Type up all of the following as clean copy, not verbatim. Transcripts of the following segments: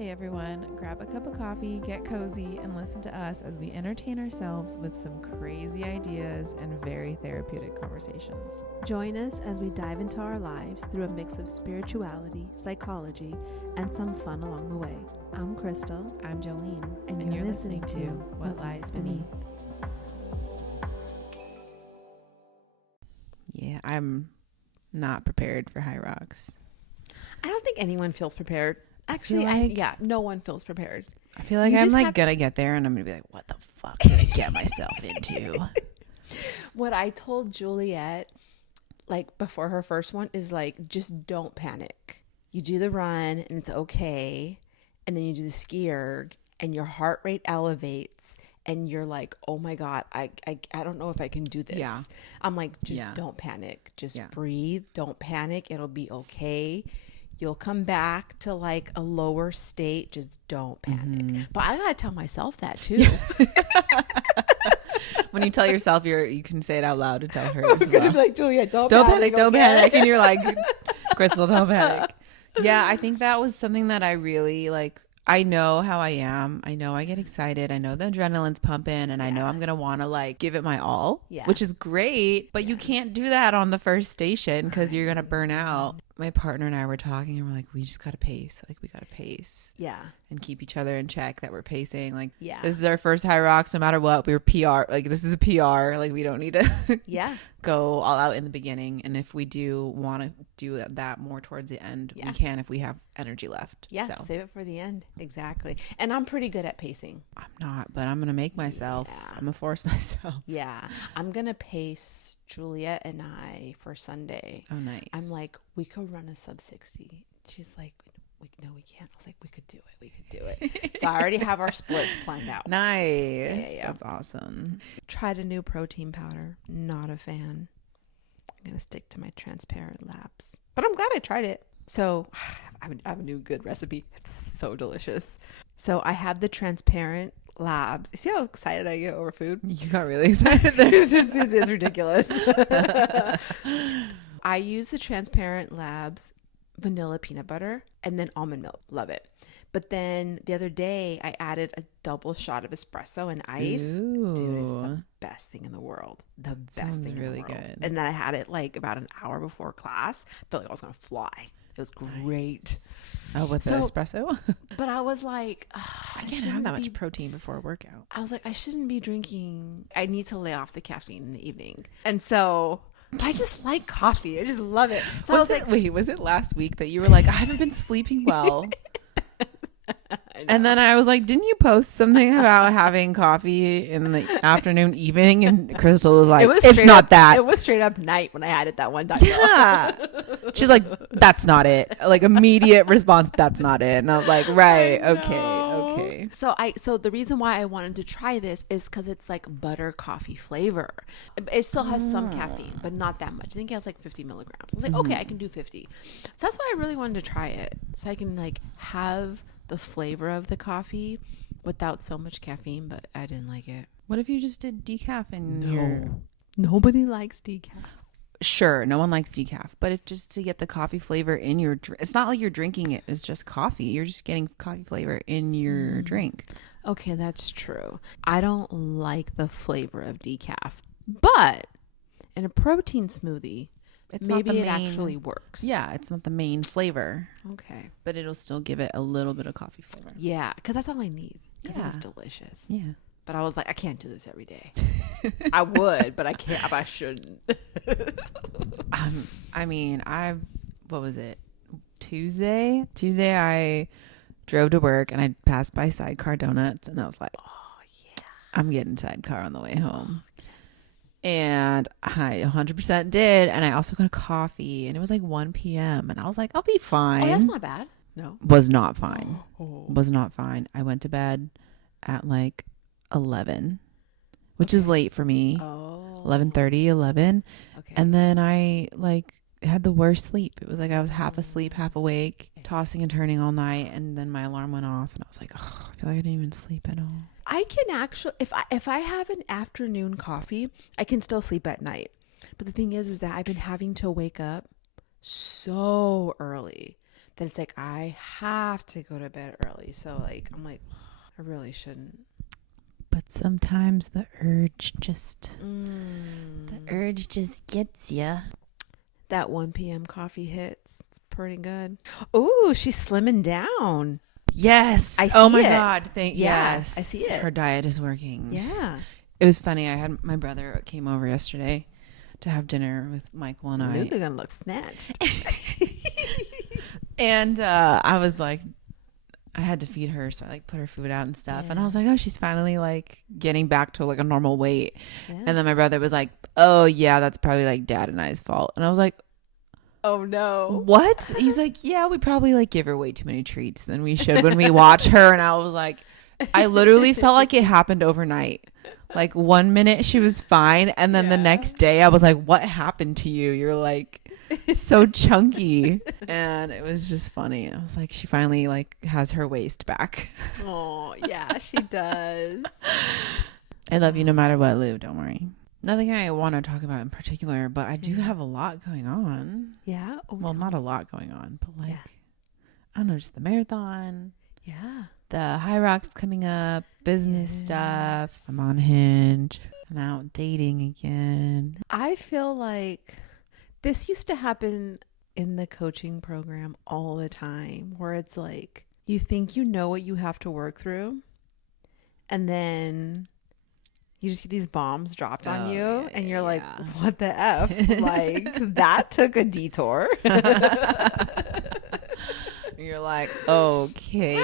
Hey everyone, grab a cup of coffee, get cozy, and listen to us as we entertain ourselves with some crazy ideas and very therapeutic conversations. Join us as we dive into our lives through a mix of spirituality, psychology, and some fun along the way. I'm Crystal. I'm Jolene, and you're listening to What Lies Beneath. Yeah, I'm not prepared for High Rocks. I don't think anyone feels prepared. Actually, no one feels prepared. I feel like I'm gonna get there and I'm gonna be like, what the fuck did I get myself into? What I told Juliet, like before her first one, is like, just don't panic. You do the run and it's okay. And then you do the ski erg and your heart rate elevates and you're like, oh my God, I don't know if I can do this. Yeah. I'm like, just don't panic. Just breathe. Don't panic. It'll be okay. You'll come back to like a lower state. Just don't panic. Mm-hmm. But I gotta tell myself that too. When you tell yourself, you can say it out loud to tell her. I'm gonna be like, Juliet, don't panic, don't panic. And you're like, Crystal, don't panic. Yeah, I think that was something that I really like. I know how I am. I know I get excited. I know the adrenaline's pumping and I know I'm going to want to like give it my all, which is great. But you can't do that on the first station because you're going to burn out. My partner and I were talking and we're like, we just got to pace. Like, we got to pace. Yeah. And keep each other in check that we're pacing. Like, this is our first High Rocks. No matter what, we were PR. Like, this is a PR. Like, we don't need to go all out in the beginning. And if we do want to do that more towards the end, we can if we have energy left. Yeah, so save it for the end. Exactly. And I'm pretty good at pacing. I'm not, but I'm going to make myself. I'm going to force myself. Yeah. I'm going to pace Juliet and I for Sunday. Oh, nice. I'm like, we could run a sub 60. She's like, no, we can't. I was like, we could do it. So I already have our splits planned out. Nice. Yeah. That's awesome. Tried a new protein powder. Not a fan. I'm going to stick to my Transparent Labs. But I'm glad I tried it. So I have a new good recipe. It's so delicious. So I have the Transparent Labs. You see how excited I get over food? You got really excited. It's ridiculous. I use the Transparent Labs vanilla peanut butter and then almond milk. Love it. But then the other day I added a double shot of espresso and ice. Ooh. Dude, it's the best thing in the world. The best thing really in the world. Good. And then I had it like about an hour before class. Felt like I was going to fly. It was great. Oh, with the espresso? But I was like, I can't have that much protein before a workout. I was like, I shouldn't be drinking. I need to lay off the caffeine in the evening. And so I just like coffee. I just love it. So was it last week that you were like, I haven't been sleeping well? And then I was like, didn't you post something about having coffee in the afternoon, evening? And Crystal was like, it's not that. It was straight up night when I had it that one time. Yeah. She's like, that's not it. Like, immediate response, that's not it. And I was like, right. Okay. So the reason why I wanted to try this is because it's like butter coffee flavor. It still has some caffeine, but not that much. I think it has like 50 milligrams. I was like, okay, I can do 50. So that's why I really wanted to try it. So I can like have the flavor of the coffee without so much caffeine, but I didn't like it. What if you just did decaf in Nobody likes decaf. Sure, no one likes decaf, but if just to get the coffee flavor in your drink, it's not like you're drinking it. It's just coffee. You're just getting coffee flavor in your drink. Okay, that's true. I don't like the flavor of decaf, but in a protein smoothie, maybe it actually works. Yeah, it's not the main flavor. Okay. But it'll still give it a little bit of coffee flavor. Yeah, because that's all I need. Because it was delicious. Yeah. But I was like, I can't do this every day. I would, but I can't. But I shouldn't. What was it? Tuesday, I drove to work and I passed by Sidecar Donuts and I was like, oh yeah, I'm getting Sidecar on the way home. And I 100% did. And I also got a coffee and it was like 1 p.m. And I was like, I'll be fine. Oh, that's not bad. No. Was not fine. Was not fine. I went to bed at like 11, which is late for me. 11:30, 11. Okay. And then I like had the worst sleep. It was like I was half asleep, half awake, tossing and turning all night. And then my alarm went off and I was like, oh, I feel like I didn't even sleep at all. I can actually, if I have an afternoon coffee, I can still sleep at night. But the thing is that I've been having to wake up so early that it's like I have to go to bed early. So like I'm like I really shouldn't. But sometimes the urge just gets you. That 1 p.m. coffee hits. It's pretty good. Ooh, she's slimming down. Yes. I Oh see my it. God. Yeah, yes. I see it. Her diet is working. Yeah. It was funny. I had my brother came over yesterday to have dinner with Michael and I. Lulu gonna look snatched. And I was like, I had to feed her, so I like put her food out and stuff. And I was like, oh, she's finally like getting back to like a normal weight. Yeah. And then my brother was like, oh yeah, that's probably like Dad and I's fault. And I was like, Oh no. what? He's like, yeah, we probably like give her way too many treats than we should when we watch her. And I was like, I literally felt like it happened overnight. Like 1 minute she was fine, and then the next day I was like, what happened to you? You're like so chunky. And it was just funny. I was like, she finally like has her waist back. Oh yeah, she does. I love you no matter what, Lou. Don't worry. Nothing I want to talk about in particular, but I do have a lot going on. Yeah. Oh, Well, not a lot going on, but like, Yeah. I don't know, just the marathon, yeah. the High Rocks coming up, business stuff. I'm on Hinge. I'm out dating again. I feel like this used to happen in the coaching program all the time, where it's like you think you know what you have to work through, and then you just get these bombs dropped on you, and you're like, what the F? Like, that took a detour. You're like, okay.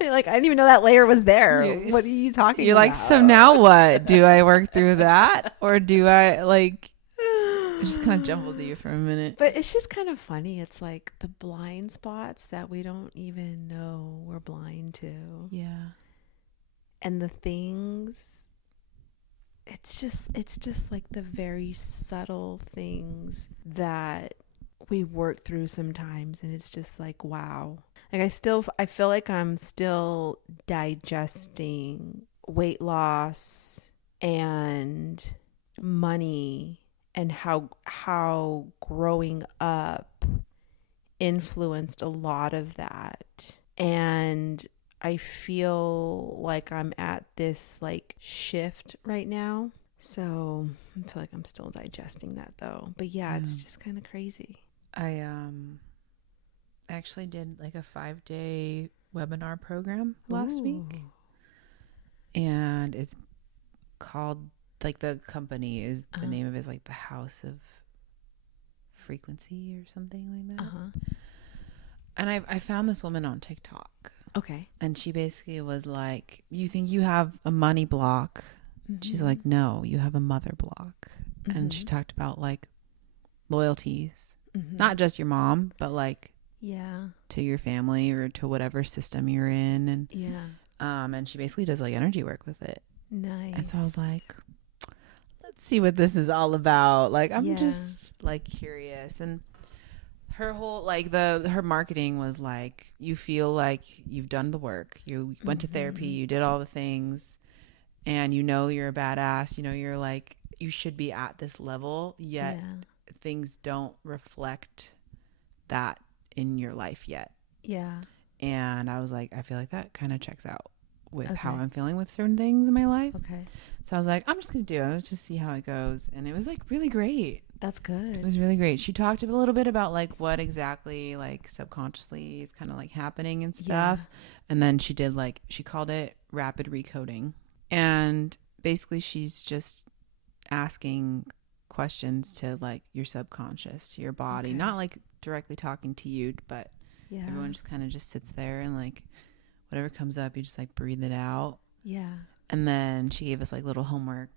You're like, I didn't even know that layer was there. You're- What are you talking You're about? like, so now what? Do I work through that? Or do I like, it just kind of jumbles you for a minute. But it's just kind of funny. It's like the blind spots that we don't even know we're blind to. Yeah. And the things, it's just like the very subtle things that we work through sometimes. And it's just like, wow. Like I feel like I'm still digesting weight loss and money, and how growing up influenced a lot of that. And I feel like I'm at this like shift right now. So I feel like I'm still digesting that though. But yeah, it's just kind of crazy. I actually did like a 5-day webinar program last week. And it's called, like, the company is, the name of it is like the House of Frequency or something like that. And I found this woman on TikTok. Okay. And she basically was like, you think you have a money block? She's like, no, you have a mother block. And she talked about like loyalties, not just your mom, but like to your family or to whatever system you're in. And and she basically does like energy work with it. Nice. And so I was like, let's see what this is all about. Like, I'm just like curious. And her whole like her marketing was like, you feel like you've done the work, you went to therapy, you did all the things, and you know you're a badass, you know you're like, you should be at this level, yet things don't reflect that in your life yet. And I was like, I feel like that kind of checks out with how I'm feeling with certain things in my life. So I was like, I'm just gonna do it. Let's just see how it goes. And it was like really great. That's good. It was really great. She talked a little bit about like what exactly like subconsciously is kind of like happening and stuff. And then she did like, she called it rapid recoding. And basically she's just asking questions to like your subconscious, to your body, not like directly talking to you, but everyone just kind of just sits there and like whatever comes up, you just like breathe it out. And then she gave us like little homework.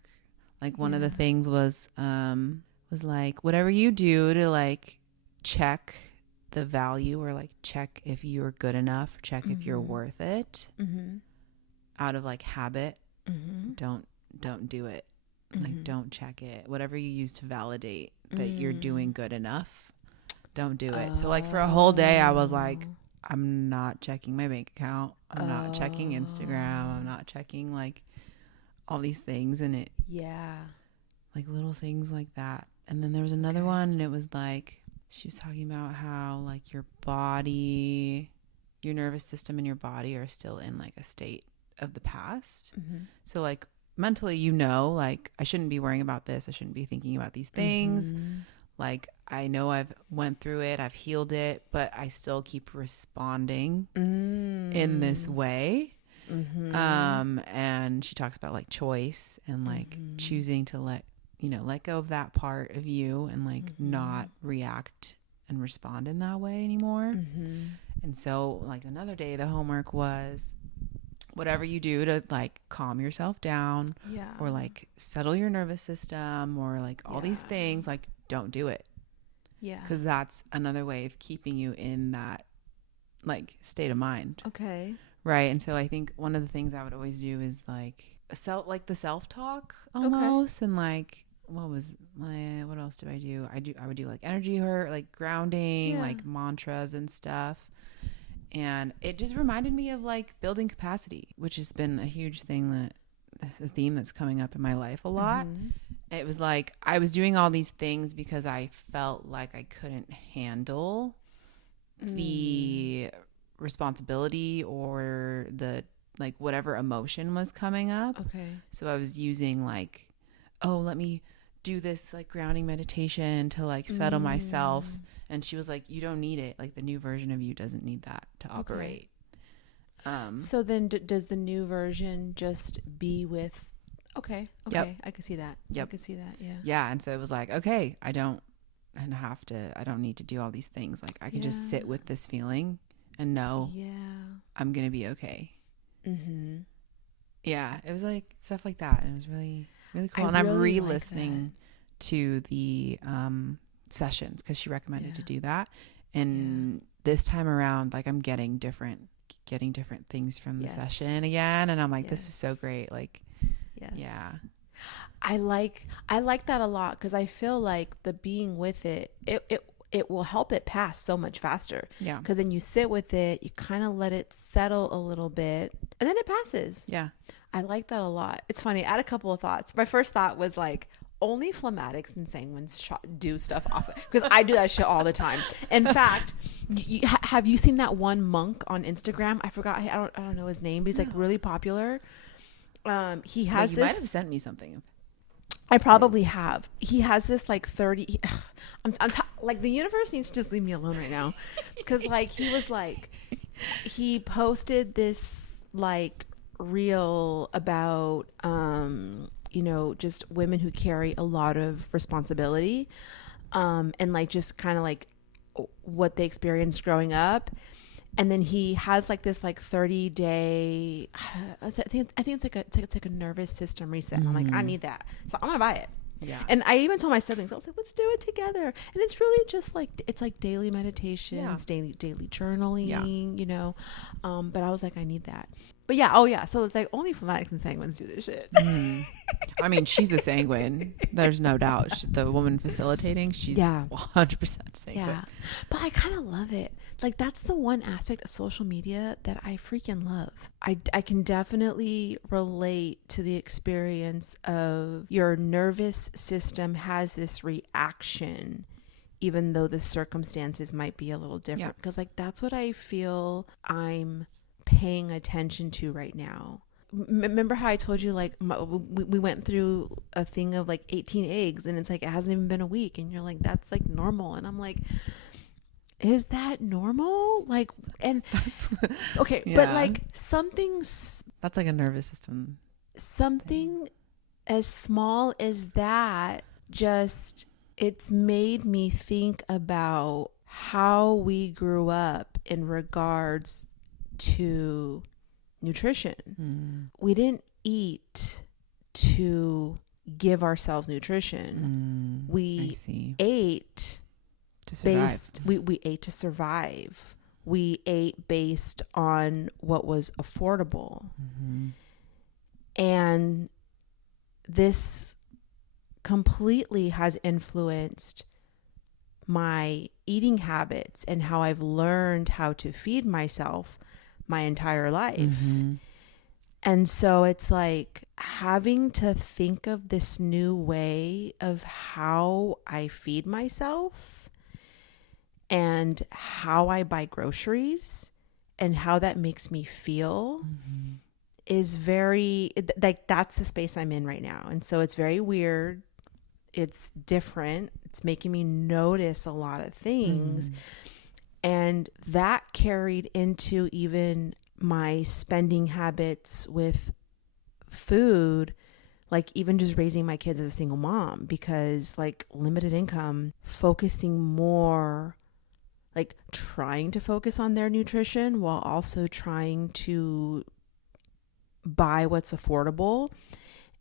Like one of the things was like, whatever you do to like check the value or like check if you're good enough, check if you're worth it, out of like habit, don't do it. Like, don't check it. Whatever you use to validate that you're doing good enough, don't do it. So like for a whole day I was like, I'm not checking my bank account, I'm not checking Instagram, I'm not checking like all these things. And it like little things like that. And then there was another one, and it was like, she was talking about how like your body, your nervous system and your body are still in like a state of the past. So like mentally, like I shouldn't be worrying about this. I shouldn't be thinking about these things. Like I know I've went through it, I've healed it, but I still keep responding in this way. And she talks about like choice and like choosing to let go of that part of you and like not react and respond in that way anymore. And so like another day, the homework was whatever you do to like calm yourself down or like settle your nervous system or like all these things, like don't do it. Because that's another way of keeping you in that like state of mind. Okay. Right. And so I think one of the things I would always do is like the self-talk almost. And like, what else do? I would do like energy like grounding, like mantras and stuff. And it just reminded me of like building capacity, which has been a huge thing the theme that's coming up in my life a lot. It was like I was doing all these things because I felt like I couldn't handle the responsibility or the like whatever emotion was coming up. Okay. So I was using like, oh, let me do this like grounding meditation to like settle myself. And she was like, you don't need it. Like the new version of you doesn't need that to operate. So then does the new version just be with, okay. Yep. I can see that. Yep. I can see that. Yeah. Yeah. And so it was like, okay, I don't need to do all these things. Like I can just sit with this feeling and know I'm going to be okay. Yeah. It was like stuff like that. And it was really, really cool. And I'm re-listening to the sessions because she recommended to do that. And this time around, like I'm getting different things from the session again. And I'm like, this is so great. Like, I like that a lot because I feel like the being with it will help it pass so much faster. Yeah. Because then you sit with it, you kind of let it settle a little bit, and then it passes. Yeah. I like that a lot. It's funny. I had a couple of thoughts. My first thought was like, only phlegmatics and sanguines do stuff off because I do that shit all the time. In fact, have you seen that one monk on Instagram? I forgot. I don't know his name, but he's like really popular. He has you this. might have sent me something. I probably have. He has this like 30. Like the universe needs to just leave me alone right now, because like he posted this like reel about just women who carry a lot of responsibility, and like just kind of like what they experienced growing up. And then he has like this like 30-day, I think it's like a nervous system reset. I'm like, I need that. So I'm going to buy it. Yeah. And I even told my siblings, I was like, let's do it together. And it's really just like, it's like daily meditations, daily journaling, but I was like, I need that. But yeah. Oh yeah. So it's like only phlegmatics and sanguines do this shit. I mean, she's a sanguine. There's no doubt. The woman facilitating, she's 100% sanguine. Yeah. But I kind of love it. Like that's the one aspect of social media that I freaking love. I can definitely relate to the experience of your nervous system has this reaction, even though the circumstances might be a little different. Because like that's what I feel I'm paying attention to right now. Remember how I told you like we went through a thing of like 18 eggs and it's like it hasn't even been a week and you're like that's like normal, and I'm like, is that normal? Like, and that's okay, but like that's like a nervous system. Something as small as that, just it's made me think about how we grew up in regards to nutrition. We didn't eat to give ourselves nutrition. We ate to survive. We ate to survive. We ate based on what was affordable. And this completely has influenced my eating habits and how I've learned how to feed myself my entire life. And so it's like having to think of this new way of how I feed myself and how I buy groceries and how that makes me feel is very, like, that's the space I'm in right now. And so it's very weird. It's different. It's making me notice a lot of things. And that carried into even my spending habits with food, like even just raising my kids as a single mom, because like limited income, focusing more, like trying to focus on their nutrition while also trying to buy what's affordable,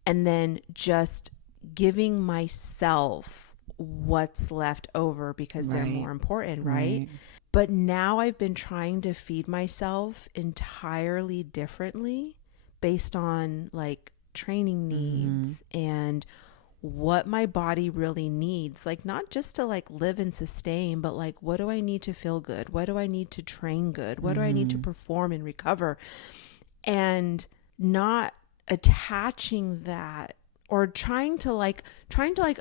and then just giving myself what's left over because they're more important, right? But now I've been trying to feed myself entirely differently based on like training needs and what my body really needs, like not just to like live and sustain, but like what do I need to feel good? What do I need to train good? What do I need to perform and recover? And not attaching that, or trying to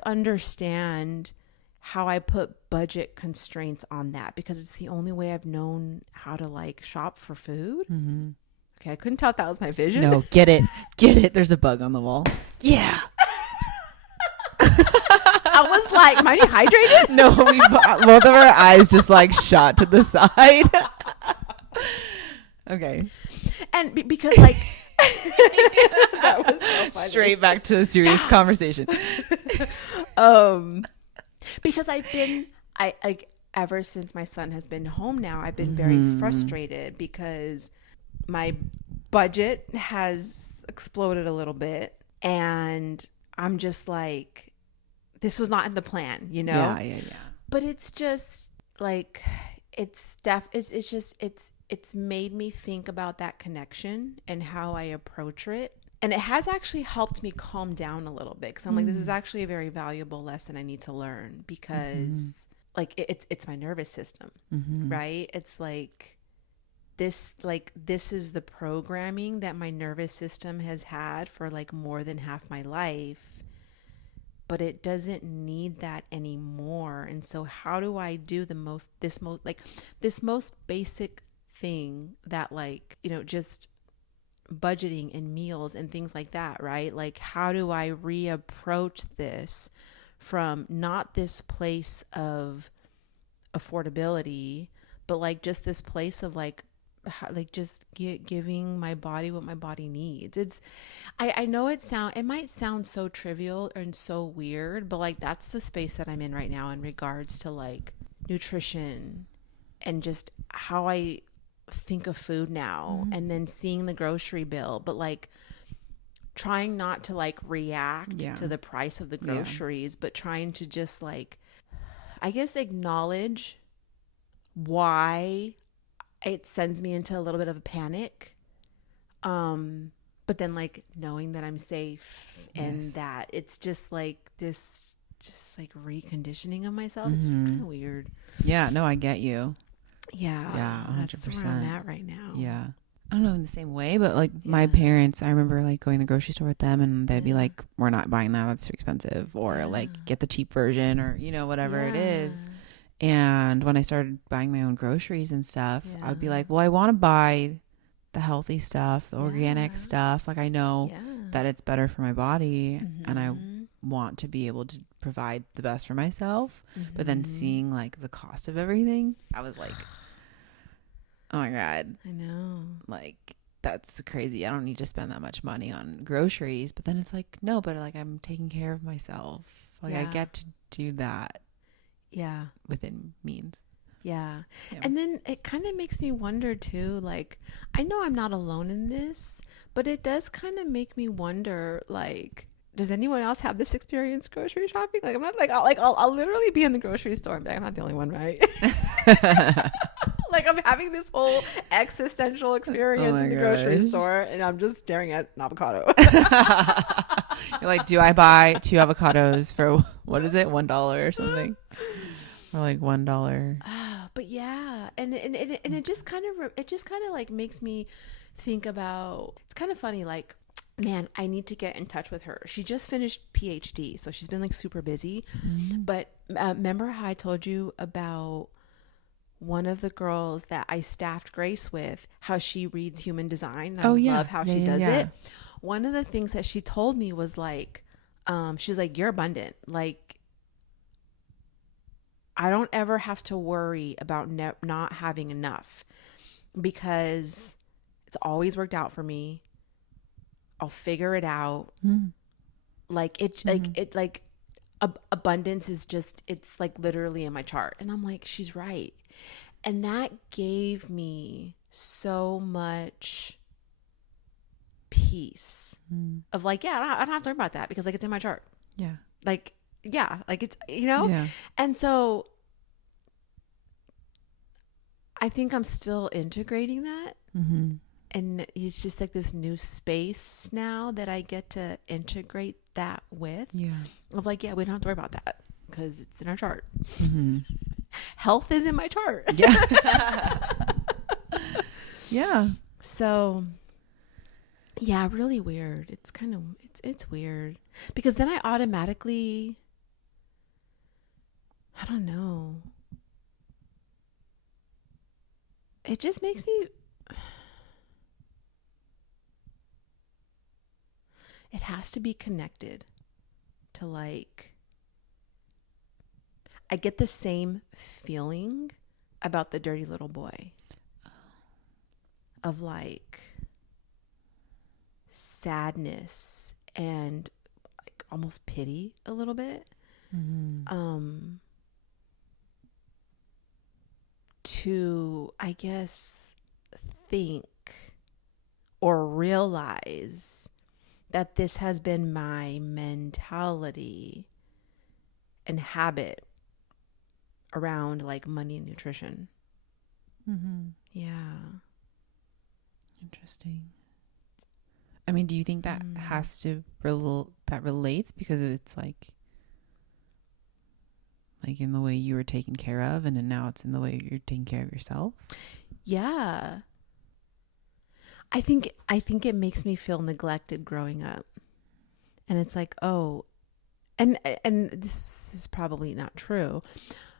understand how I put budget constraints on that, because it's the only way I've known how to like shop for food. Okay, I couldn't tell if that was my vision. No, get it. There's a bug on the wall. Yeah. I was like, am I dehydrated? No, we both of our eyes just like shot to the side. Okay. And because like that was so funny. Straight back to a serious conversation. Because I like ever since my son has been home now, I've been very frustrated because my budget has exploded a little bit, and I'm just like, this was not in the plan, you know? Yeah. But it's just like, it's made me think about that connection and how I approach it. And it has actually helped me calm down a little bit, because I'm like, this is actually a very valuable lesson I need to learn, because like it's my nervous system, right? It's like this is the programming that my nervous system has had for like more than half my life, but it doesn't need that anymore. And so how do I do this most basic thing that, like, you know, just budgeting and meals and things like that, right? Like, how do I reapproach this from not this place of affordability, but like just this place of like just giving my body what my body needs. I know it might sound so trivial and so weird, but like that's the space that I'm in right now in regards to like nutrition and just how I think of food now, and then seeing the grocery bill, but like trying not to like react to the price of the groceries, but trying to just like, I guess, acknowledge why it sends me into a little bit of a panic. But then like knowing that I'm safe and that it's just like this, just like reconditioning of myself. It's kind of weird. Yeah, no, I get you. Yeah, 100%. That's where I'm at right now. Yeah. I don't know in the same way, but like my parents, I remember like going to the grocery store with them, and they'd be like, we're not buying that. That's too expensive. Or like get the cheap version, or, you know, whatever it is. And when I started buying my own groceries and stuff, I would be like, well, I want to buy the healthy stuff, the organic stuff. Like I know that it's better for my body, and I want to be able to provide the best for myself. But then seeing like the cost of everything, I was like, oh my God. I know. Like, that's crazy. I don't need to spend that much money on groceries. But then it's like, no, but like I'm taking care of myself. Like I get to do that. Yeah. Within means. Yeah. And then it kind of makes me wonder too, like, I know I'm not alone in this, but it does kind of make me wonder, like, does anyone else have this experience grocery shopping? Like, I'm not like, I'll literally be in the grocery store and be like, I'm not the only one, right? Like, I'm having this whole existential experience in the grocery store, and I'm just staring at an avocado. You're like, do I buy 2 avocados for, what is it, $1 or something? Or like $1. But yeah, and it just kind of like makes me think about, it's kind of funny, like, man, I need to get in touch with her. She just finished PhD, so she's been like super busy. But remember how I told you about one of the girls that I staffed Grace with, how she reads human design. I Oh, yeah. love how Yeah, she yeah, does yeah. it. One of the things that she told me was like, she's like, you're abundant. Like, I don't ever have to worry about not having enough because it's always worked out for me. I'll figure it out. Mm. Like abundance is just, it's like literally in my chart. And I'm like, she's right. And that gave me so much peace of like, yeah, I don't have to worry about that because like it's in my chart. Yeah. Like, yeah, like it's, you know? Yeah. And so I think I'm still integrating that. Mm-hmm. And it's just like this new space now that I get to integrate that with. Yeah. Of like, yeah, we don't have to worry about that because it's in our chart. Mm-hmm. Health is in my chart. Yeah. Yeah. So, yeah, really weird. It's kind of, it's weird because then I automatically, I don't know. It just makes me, it has to be connected to like, I get the same feeling about the dirty little boy of like sadness and like almost pity a little bit. Mm-hmm. To, I guess, think or realize that this has been my mentality and habit around like money and nutrition. Mm-hmm. Yeah. Interesting. I mean, do you think that has to that relates because it's like in the way you were taken care of, and then now it's in the way you're taking care of yourself? Yeah. I think it makes me feel neglected growing up. And it's like, oh, and this is probably not true,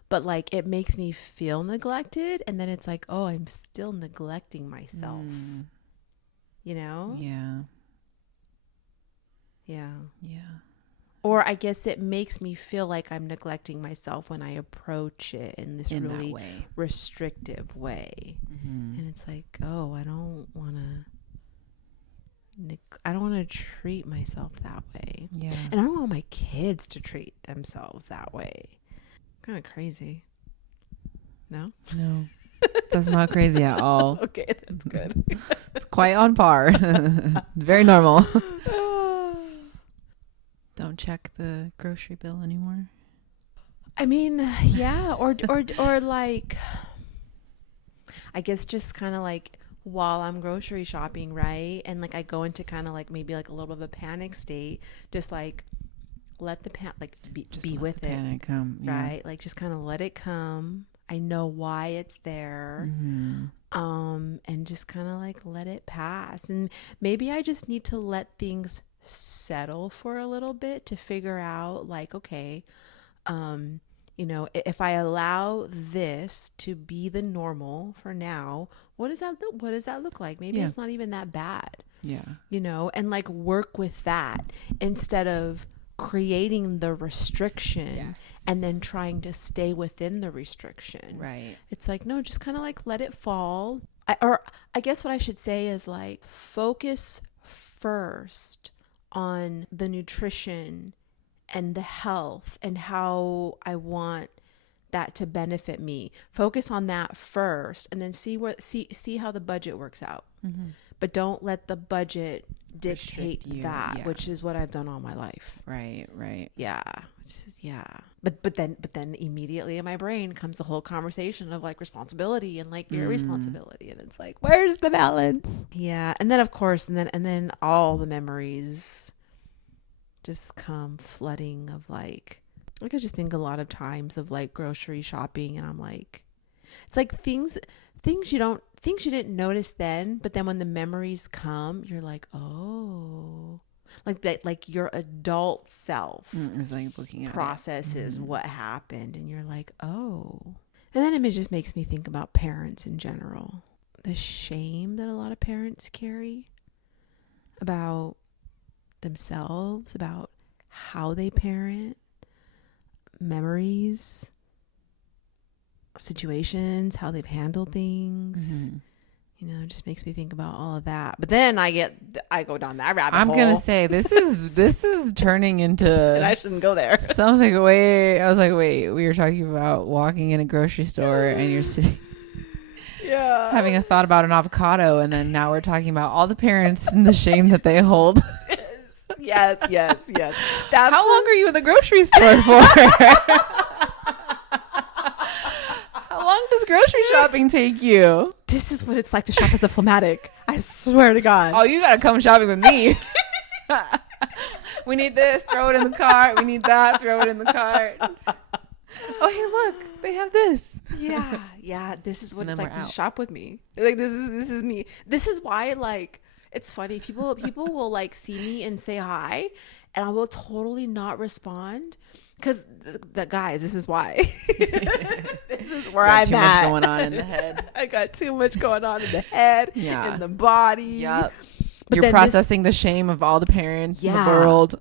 but like it makes me feel neglected, and then it's like, oh, I'm still neglecting myself. You know? Yeah. Yeah. Yeah. Or I guess it makes me feel like I'm neglecting myself when I approach it in this In really that way. restrictive way. Mm-hmm. And it's like, oh, I don't want to treat myself that way. Yeah. And I don't want my kids to treat themselves that way. Kind of crazy. No? No, that's not crazy at all. Okay, that's good. It's quite on par. Very normal. Don't check the grocery bill anymore. I mean, yeah, or like, I guess just kind of like while I'm grocery shopping, right? And like I go into kind of like maybe like a little bit of a panic state, just like let the be with it, panic come, yeah. right? Like just kind of let it come. I know why it's there. Mm-hmm. And just kind of like let it pass. And maybe I just need to let things settle for a little bit to figure out like, okay, you know, if I allow this to be the normal for now, what does that look like? Maybe it's not even that bad. Yeah. You know, and like work with that instead of creating the restriction and then trying to stay within the restriction. Right. It's like, no, just kind of like let it fall. I guess what I should say is like focus first on the nutrition and the health and how I want that to benefit me. Focus on that first and then see how the budget works out. Mm-hmm. But don't let the budget dictate you, that, which is what I've done all my life. Right. Yeah. But then immediately in my brain comes the whole conversation of like responsibility and like your responsibility, and it's like, where's the balance? Yeah. And then of course, and then all the memories just come flooding of like I just think a lot of times of like grocery shopping, and I'm like, it's like things you didn't notice then, but then when the memories come, you're like, oh, like that, like your adult self It's like looking at processes what happened, and you're like, oh, And then it just makes me think about parents in general. The shame that a lot of parents carry about themselves, about how they parent, memories, situations, how they've handled things. You know, it just makes me think about all of that. But then I go down that rabbit hole. I'm gonna say this is turning into and I shouldn't go there. something. I was like, wait, we were talking about walking in a grocery store and you're sitting having a thought about an avocado, and then now we're talking about all the parents and the shame that they hold. Yes. How long are you in the grocery store for? How long does grocery shopping take you? This is what it's like to shop as a phlegmatic. I swear to God. Oh, you gotta come shopping with me. We need this, throw it in the cart. We need that, throw it in the cart. Oh, hey, look, they have this. Yeah. This is what And it's then like we're to out. shop with me. Like this is me. This is why, like, it's funny. People will like see me and say hi, and I will totally not respond because the guys. This is why. This is where Got I'm too at. much going on in the head. I got too much going on in the head, Yeah. in the body. Yep. But You're then processing the shame of all the parents in the Yeah. world.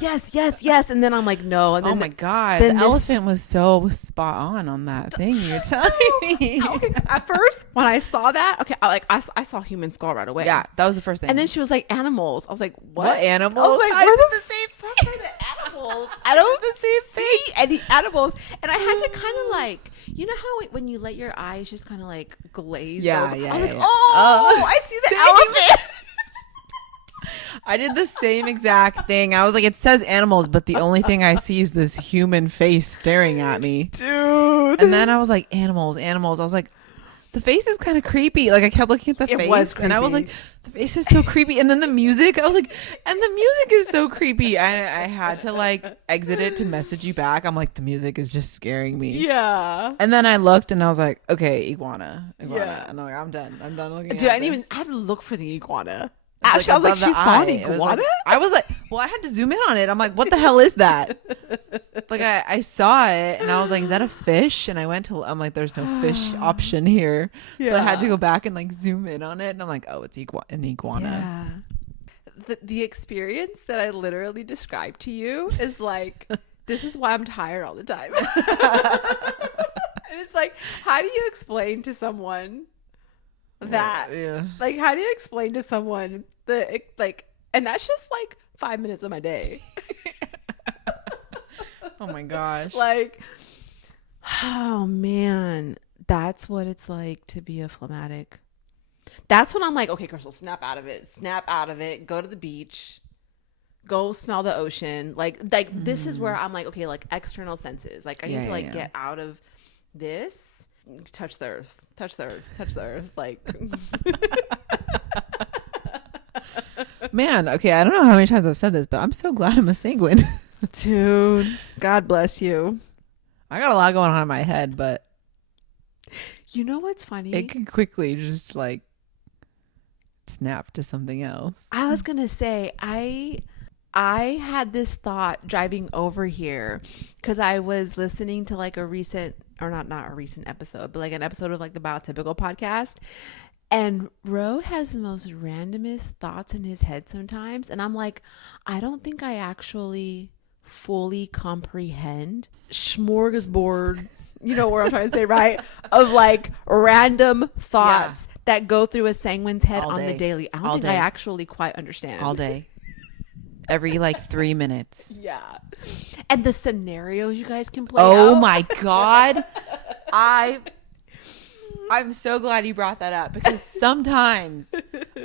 Yes. And then I'm like, no. And then Oh my God. The then this- elephant was so spot on that thing you're telling me. Okay. At first, when I saw that, okay, I saw human skull right away. Yeah, that was the first thing. And then she was like, animals. I was like, what? What animals? I was like, I where did the the same fuck are the animals? I don't see any animals. And I had to kind of like, you know how when you let your eyes just kind of like glaze Yeah, over? yeah, I was like, yeah. oh, I see the elephant. I did the same exact thing. I was like, it says animals, but the only thing I see is this human face staring at me. Dude. And then I was like, animals. I was like, the face is kind of creepy. Like I kept looking at the It face, was and I was like, creepy. the face is so creepy. And then the music, I was like, and the music is so creepy. I had to like exit it to message you back. I'm like, the music is just scaring me. Yeah. And then I looked and I was like, okay, iguana. Yeah. And I'm like, I'm done looking Dude, at I didn't this. I had to look for the iguana. It's Actually, I was like, above the she saw an eye. It was iguana? like- I was like, well, I had to zoom in on it. I'm like, what the hell is that? Like I saw it and I was like, is that a fish? And I'm like, there's no fish option here. So I had to Yeah. go back and like zoom in on it. And I'm like, oh, it's an iguana. Yeah. The experience that I literally described to you is like, this is why I'm tired all the time. And it's like, how do you explain to someone that? Yeah. Like, how do you explain to someone that, like, and that's just like 5 minutes of my day. Oh my gosh. Like, oh man, that's what it's like to be a phlegmatic. That's when I'm like, okay, Crystal, snap out of it, go to the beach, go smell the ocean. Like this is where I'm like, okay, like external senses. Like I need to like get out of this, touch the earth. Like, Man, okay, I don't know how many times I've said this, but I'm so glad I'm a sanguine. dude, God bless you. I got a lot going on in my head, but You know what's funny? it can quickly just like snap to something else. I was gonna say I had this thought driving over here because I was listening to like a recent, or not a recent episode, but like an episode of like the Biotypical podcast. And Ro has the most randomest thoughts in his head sometimes. And I'm like, I don't think I actually fully comprehend smorgasbord, you know what I'm trying to say, right? Of like random thoughts that go through a sanguine's head All on the day. daily. I don't All think day. I actually quite understand. All day. Every like 3 minutes. Yeah. And the scenarios you guys can play Oh out. my God. I'm so glad you brought that up because sometimes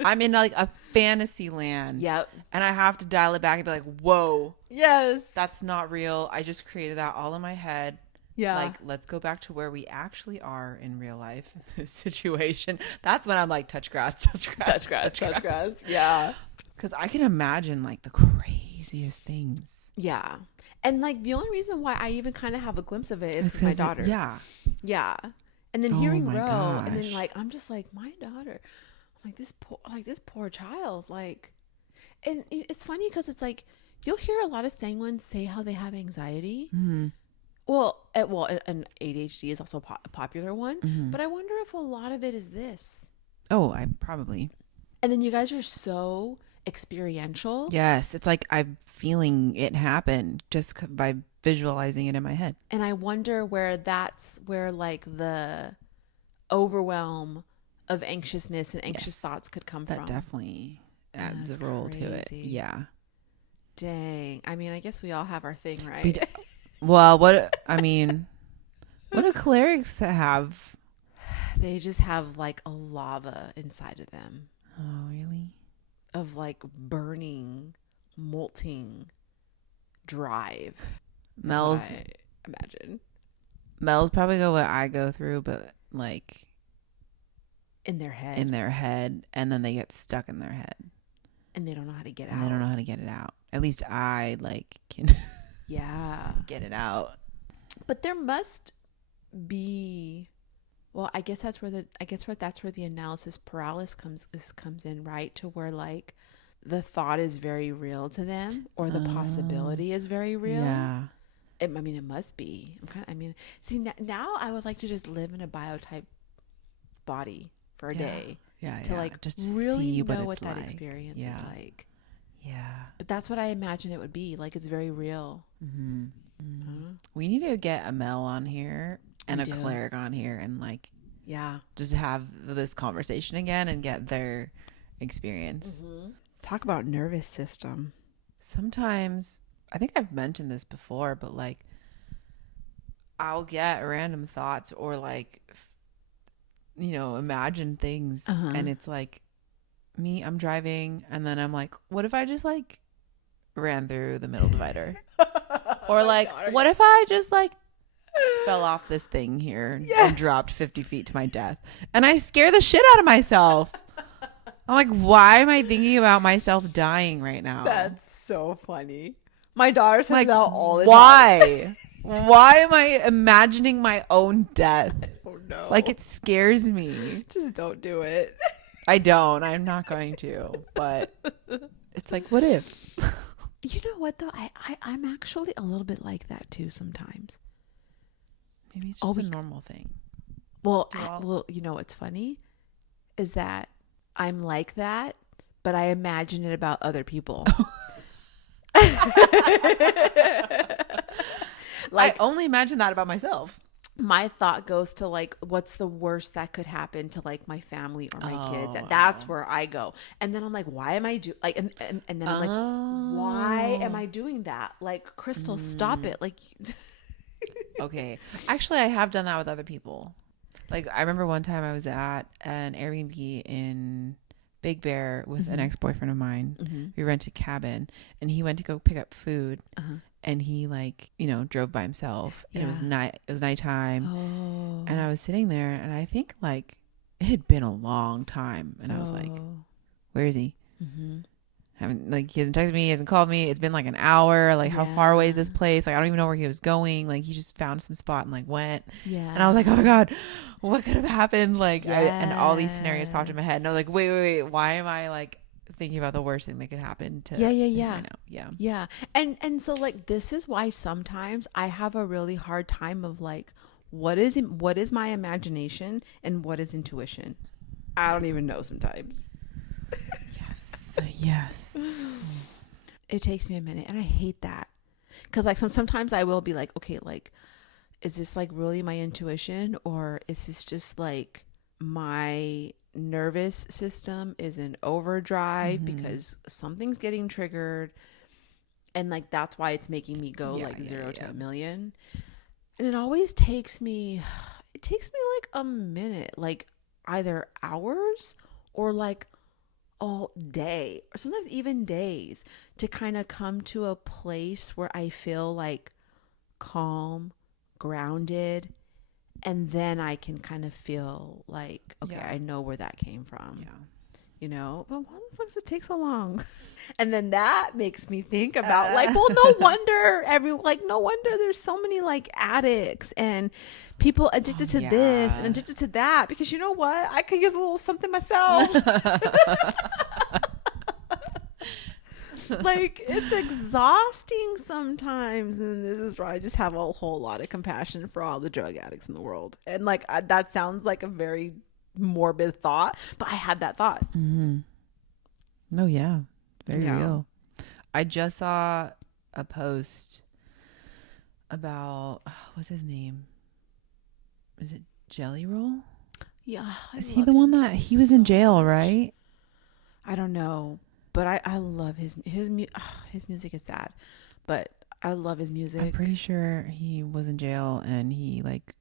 I'm in like a fantasy land. Yep. And I have to dial it back and be like, whoa, Yes. that's not real. I just created that all in my head. Yeah. Like, let's go back to where we actually are in real life in this situation. That's when I'm like, touch grass. Yeah. Because I can imagine like the craziest things. Yeah. And like the only reason why I even kind of have a glimpse of it is because my daughter. Yeah. Yeah. And then Oh hearing my Ro, and then gosh. like I'm just like, my daughter. I'm like this poor child. Like, and it's funny because it's like you'll hear a lot of sanguines say how they have anxiety. Mhm. and ADHD is also a popular one. But I wonder if a lot of it is this. Oh, I probably. And then you guys are so experiential. Yes, it's like I'm feeling it happen just by visualizing it in my head. And I wonder where like the overwhelm of anxiousness and anxious thoughts could come That from. definitely adds That's a role to it. crazy. Yeah. Dang. I mean, I guess we all have our thing, right? We Well, what do clerics have? They just have like a lava inside of them Oh, really? of like burning, molting drive. Mel's I imagine probably go what I go through, but like in their head, in their head, and then they get stuck in their head, and they don't know how to get and out. they don't know how to get it out. At least I can Yeah, get it out. but there must be. Well, I guess that's where the analysis paralysis comes in, right? To where like the thought is very real to them, or the possibility is very real. Yeah. I mean, it must be. See, now I would like to just live in a biotype body for a day Yeah. to like just really see know it's what that like. experience is like. Yeah. But that's what I imagine it would be. Like, it's very real. Mm-hmm. We need to get a Mel on here and We a do. cleric on here and like Yeah. just have this conversation again and get their experience. Talk about nervous system. Sometimes, I think I've mentioned this before, but like I'll get random thoughts or like, imagine things. And it's like I'm driving and then I'm like, what if I just like ran through the middle divider? Or like, what if I just like fell off this thing here and dropped 50 feet to my death? And I scare the shit out of myself. I'm like, why am I thinking about myself dying right now? That's so funny. My daughter says like, that all the time. why? Why am I imagining my own death? Oh no. Like, it scares me. just don't do it. I don't. I'm not going to. But it's like, what if? You know what though? I'm actually a little bit like that too sometimes. Maybe it's just a normal thing. Well, Well- you know what's funny is that I'm like that, but I imagine it about other people. Like, I only imagine that about myself. My thought goes to like, what's the worst that could happen to like my family or my kids? Oh, And that's where I go. And then I'm like, why am I like, and then I'm like, why am I doing that? Like, Crystal, stop it. Like, Okay. Actually, I have done that with other people. Like, I remember one time I was at an Airbnb in Big Bear with an ex-boyfriend of mine. We rented a cabin and he went to go pick up food and he like, drove by himself and it was nighttime and I was sitting there and I think like it had been a long time and I was like, where is he? Haven't, like, he hasn't texted me, he hasn't called me. It's been like an hour. Like, how far away is this place? Like, I don't even know where he was going. Like, he just found some spot and like went. yeah. And I was like, oh my God, what could have happened? Like, and all these scenarios popped in my head. And I was like, wait. Why am I like thinking about the worst thing that could happen to Yeah. I know. Yeah. Yeah. And so like this is why sometimes I have a really hard time of like what is my imagination and what is intuition? I don't even know sometimes. Yes. It takes me a minute and I hate that. Cuz like sometimes I will be like, okay, like is this like really my intuition or is this just like my nervous system is in overdrive because something's getting triggered and like that's why it's making me go like 0 to a million. And it always takes me like a minute, like either hours or like all day or sometimes even days to kind of come to a place where I feel like calm, grounded, and then I can kind of feel like, okay, I know where that came from. Yeah. But why the fuck does it take so long? And then that makes me think about like, well, no wonder no wonder there's so many like addicts and people addicted to this and addicted to that, because you know what? I could use a little something myself. Like, it's exhausting sometimes. And this is where I just have a whole lot of compassion for all the drug addicts in the world. And like, that sounds like a very morbid thought, but I had that thought. Mm-hmm. No, yeah. Very Yeah. real. I just saw a post about, what's his name? Is it Jelly Roll? Yeah. Is he the one that he was in jail, right? I don't know, but I love his music is sad, but I love his music. I'm pretty sure he was in jail and he like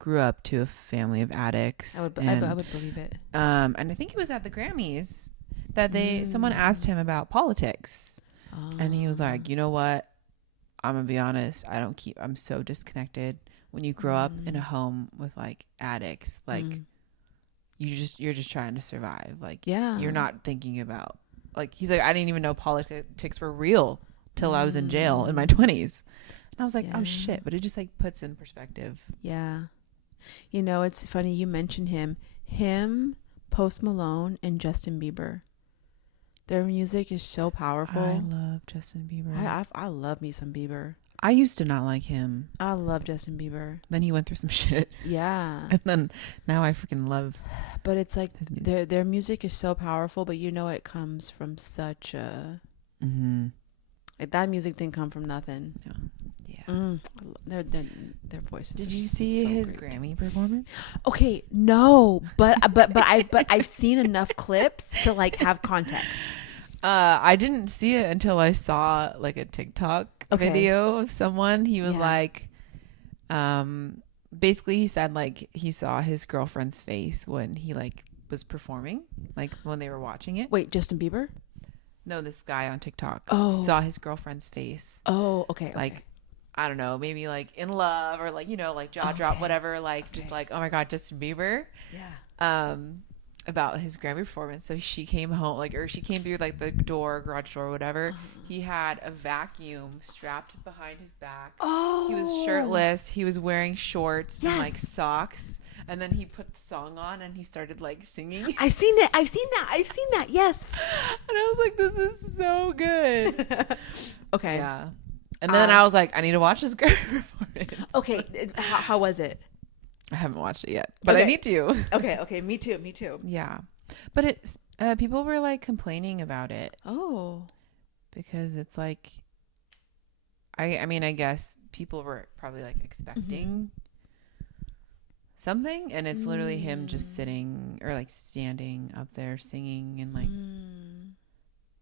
grew up to a family of addicts. I would believe it. And I think it was at the Grammys that someone asked him about politics, and he was like, you know what? I'm gonna be honest. I'm so disconnected. When you grow up in a home with like addicts, like you're just trying to survive. Like, Yeah. you're not thinking about, like, he's like, I didn't even know politics were real till I was in jail in my 20s. And I was like, oh shit. But it just like puts in perspective. Yeah. You know, it's funny you mentioned him, Post Malone, and Justin Bieber. Their music is so powerful. I love Justin Bieber. I love me some Bieber. I used to not like him. I love Justin Bieber. Then he went through some shit. Yeah. And then now I freaking love But it's like his music. their music is so powerful, but you know it comes from such a like, that music didn't come from nothing. Yeah. Their voices. Did are you see so his great. Grammy performance? Okay, no, but I've seen enough clips to like have context. I didn't see it until I saw like a TikTok video of someone. He was like, basically he said like he saw his girlfriend's face when he like was performing, like when they were watching it. Wait, Justin Bieber? No, this guy on TikTok saw his girlfriend's face. Oh, okay. Like, I don't know, maybe like in love or like, you know, like jaw drop, whatever. Like just like, oh my God, Justin Bieber. Yeah. About his Grammy performance. So she came home, like, or she came through like the garage door, whatever. He had a vacuum strapped behind his back. Oh, He was shirtless. He was wearing shorts and like Yes. socks. And then he put the song on and he started like singing. I've seen it. I've seen that. Yes. And I was like, this is so good. Okay. Yeah. And then I was like, I need to watch this Grammy performance. Okay. How was it? I haven't watched it yet, but I need to. Okay. Me too. Yeah. But it's people were like complaining about it Oh. because it's like I mean, I guess people were probably like expecting something, and it's literally him just sitting or like standing up there singing and like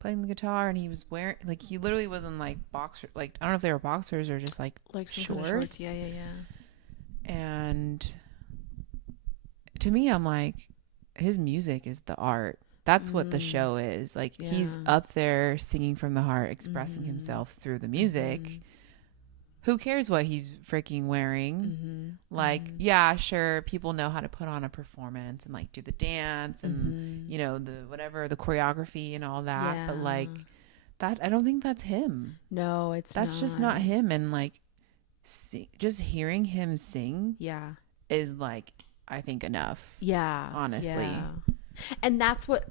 playing the guitar, and he was wearing like he literally was in like boxer, like I don't know if they were boxers or just like some kind of shorts. Yeah. And to me, I'm like, his music is the art. That's what the show is. Like, he's Yeah. up there singing from the heart, expressing himself through the music. Who cares what he's freaking wearing? Like, yeah, sure, people know how to put on a performance and like do the dance and, you know, the whatever, the choreography and all that. But like, that, I don't think that's him. No, That's just not him. And like, just hearing him sing Yeah. is like, I think enough. Yeah. Honestly. Yeah. And that's what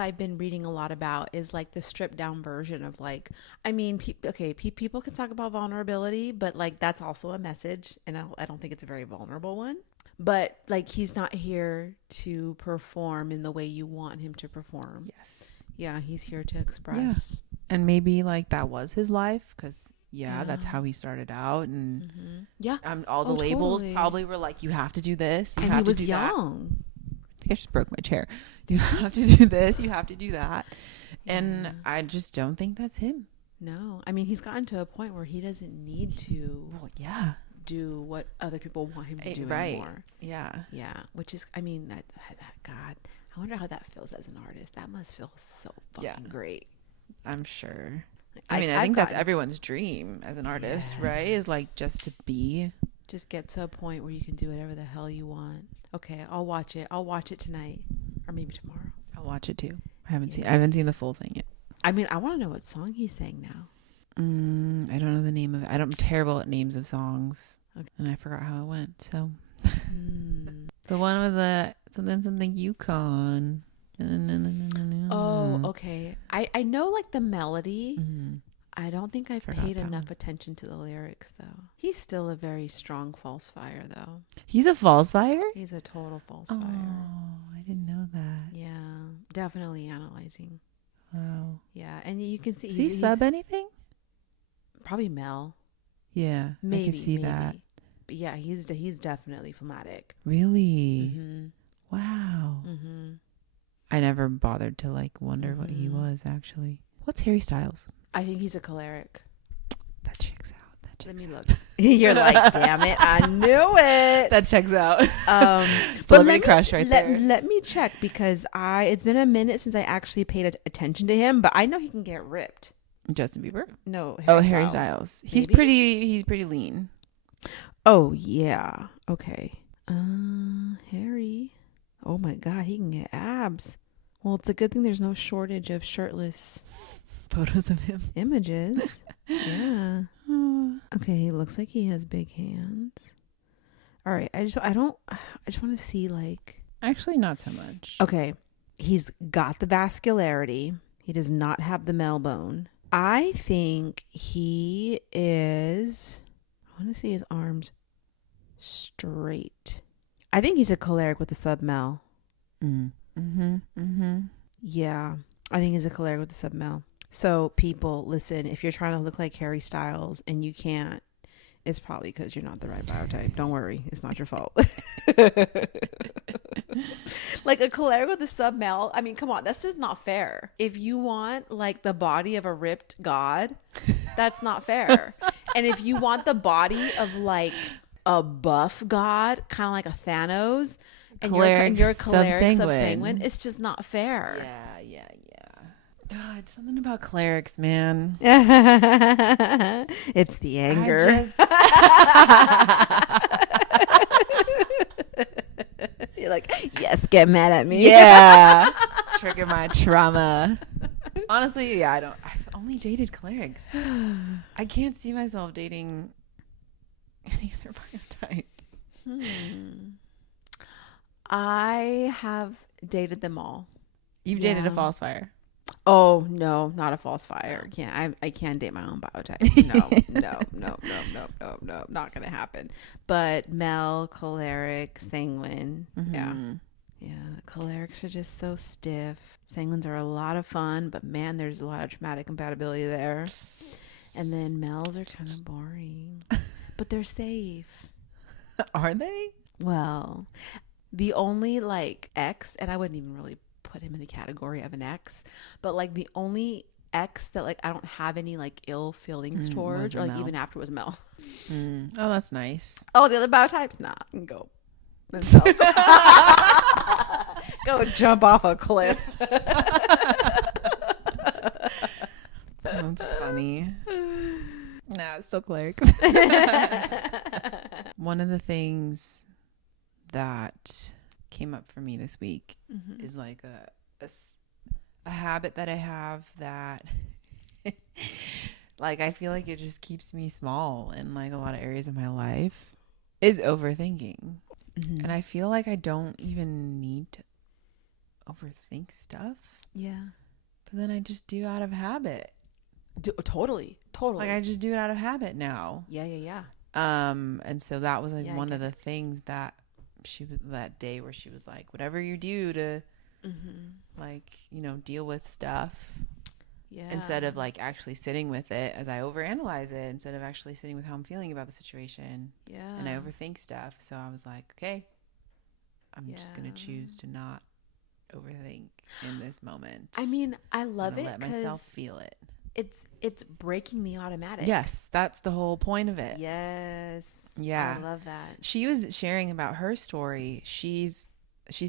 I've been reading a lot about is like the stripped down version of like, I mean, people can talk about vulnerability, but like that's also a message, and I don't think it's a very vulnerable one. But like, he's not here to perform in the way you want him to perform. Yes. Yeah, he's here to express. And maybe like that was his life, because that's how he started out, and Yeah. all the labels totally. probably were like, you have to do this, you And have he to was do that. young. I think I just broke my chair. You have to do this, you have to do that. And I just don't think that's him. No, I mean, he's gotten to a point where he doesn't need to do what other people want him to do anymore. Yeah. Yeah, which is, I mean, that God, I wonder how that feels as an artist. That must feel so fucking great. I'm sure. I mean, I think that's everyone's dream as an artist, right? Is like just to be. Just get to a point where you can do whatever the hell you want. Okay, I'll watch it. I'll watch it tonight, or maybe tomorrow. I'll watch it too. I haven't seen the full thing yet. I mean, I want to know what song he sang now. I don't know the name of it. I'm terrible at names of songs, and I forgot how it went. So the one with the something Yukon. Okay. I know like the melody. Mhm. I don't think I've Forgot paid that enough one. attention to the lyrics though. He's still a very strong falsifier though. He's a falsifier. He's a total Oh, falsifier. I didn't know that. Yeah, definitely analyzing. Wow. Yeah, and you can see Does he sub anything? probably Mel. Yeah, Maybe I can see that. But yeah, he's definitely phlegmatic. Really? Mm-hmm. Wow. Mm-hmm. I never bothered to like wonder what he Mhm. was actually. What's Harry Styles? I think he's a choleric. That checks out. That Let checks me out. look. You're like, damn it, I knew it. That checks out. But Celebrity crush right there. Let me check because it's been a minute since I actually paid attention to him, but I know he can get ripped. Justin Bieber. No, Harry Styles. He's Maybe? He's pretty lean. Oh yeah. Okay. Harry. Oh my God, he can get abs. Well, it's a good thing there's no shortage of shirtless Photos of him. images. Yeah. Okay, he looks like he has big hands. All right, I just want to see like. Actually, not so much. Okay, he's got the vascularity. He does not have the male bone. I think he is. I want to see his arms straight. I think he's a choleric with a submel. Yeah, I think he's a choleric with a submel. So people, listen, if you're trying to look like Harry Styles and you can't, it's probably because you're not the right biotype. Don't worry, it's not your fault. Like a choleric with a submel. I mean, come on, that's just not fair. If you want like the body of a ripped god, that's not fair. And if you want the body of like a buff god, kind of like a Thanos, and you're a choleric subsanguine, it's just not fair. Yeah. God, something about clerics, man. It's the anger. You're like, yes, get mad at me. Yeah. Trigger my trauma. Honestly, yeah, I've only dated clerics. I can't see myself dating any other biotype. I have dated them all. You've dated a Yeah. falsifier. Oh no, not a false fire. I can't date my own biotype. No, not gonna happen. But Mel, choleric, sanguine. Yeah, cholerics are just so stiff. Sanguines are a lot of fun, but man, there's a lot of traumatic compatibility there. And then Mels are kind of boring, but they're safe. Are they? Well, the only like ex, and I wouldn't even really put him in the category of an ex, but like the only ex that like I don't have any like ill feelings towards, or like Mel. even after was Mel. Oh, that's nice. Oh, the other biotypes, nah, go. Go jump off a cliff. That's funny. Nah, it's still cleric. One of the things that came up for me this week is like a habit that I have that like I feel like it just keeps me small in like a lot of areas of my life is overthinking. And I feel like I don't even need to overthink stuff. Yeah. But then I just do out of habit. Totally. Like I just do it out of habit now. Yeah. And so that was like Yeah, I one get of the things that she was that day where she was like, whatever you do to like, you know, deal with stuff Yeah. instead of like actually sitting with it as I overanalyze it, instead of actually sitting with how I'm feeling about the situation. Yeah. And I overthink stuff. So I was like, okay, I'm just going to Yeah. choose to not overthink in this moment. I mean, I I'm love gonna it let myself because feel it. it's breaking the automatic. Yes, that's the whole point of it. Yes. Yeah. I love that. She was sharing about her story. She's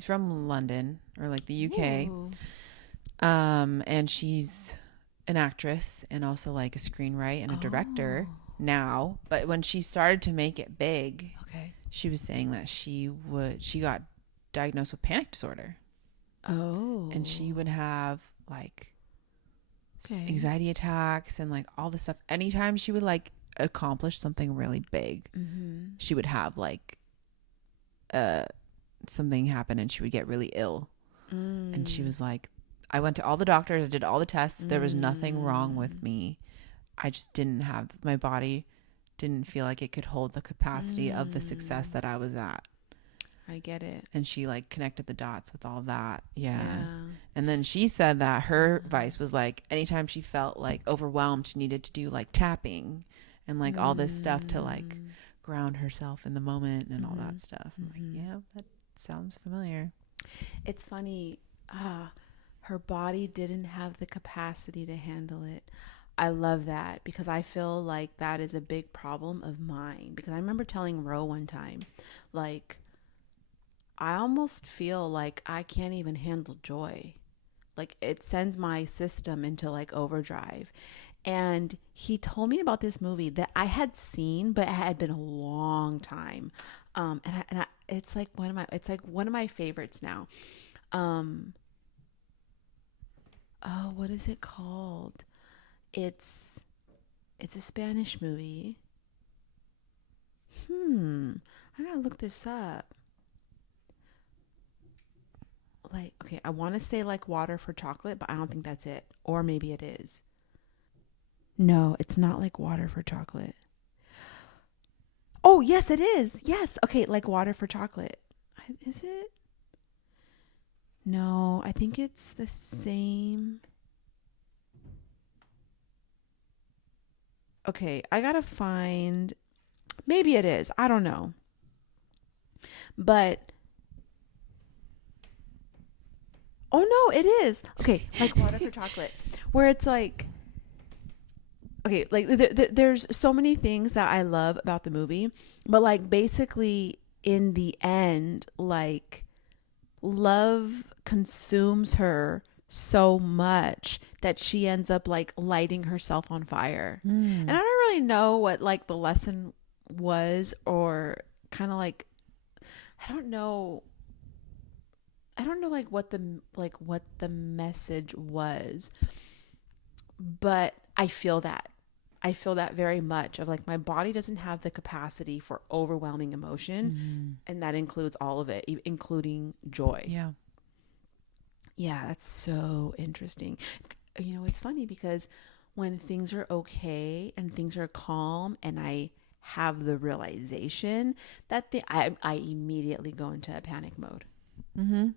from London, or like the UK. Ooh. And she's an actress and also like a screenwriter and a director now. But when she started to make it big, Okay. she was saying that she got diagnosed with panic disorder, Oh. and she would have like Okay. anxiety attacks and like all this stuff. Anytime she would like accomplish something really big, she would have like something happen and she would get really ill. And she was like, I went to all the doctors, did all the tests. There was nothing wrong with me. I just didn't have, my body didn't feel like it could hold the capacity of the success that I was at. I get it. And she like connected the dots with all that. Yeah. And then she said that her advice was like, anytime she felt like overwhelmed, she needed to do like tapping and like all this stuff to like ground herself in the moment and all that stuff. I'm like, yeah, that sounds familiar. It's funny. Her body didn't have the capacity to handle it. I love that because I feel like that is a big problem of mine. Because I remember telling Ro one time, like, I almost feel like I can't even handle joy. Like it sends my system into like overdrive. And he told me about this movie that I had seen, but it had been a long time. It's like one of my favorites now. Oh, what is it called? It's a Spanish movie. I gotta look this up. Like, okay, I want to say like Water for Chocolate, but I don't think that's it. Or maybe it is. No, it's not like Water for Chocolate. Oh, yes, it is. Yes. Okay, like Water for Chocolate. Is it? No, I think it's the same. Okay, I gotta find. Maybe it is. I don't know. But. Oh, no, it is. Okay, like Water for Chocolate. Where it's like. Okay, like there's so many things that I love about the movie. But like basically in the end, like love consumes her so much that she ends up like lighting herself on fire. And I don't really know what like the lesson was, or kind of like I don't know like what the message was, but I feel that very much of like my body doesn't have the capacity for overwhelming emotion, and that includes all of it, including joy. Yeah, that's so interesting. You know, it's funny because when things are okay and things are calm and I have the realization that I immediately go into a panic mode. I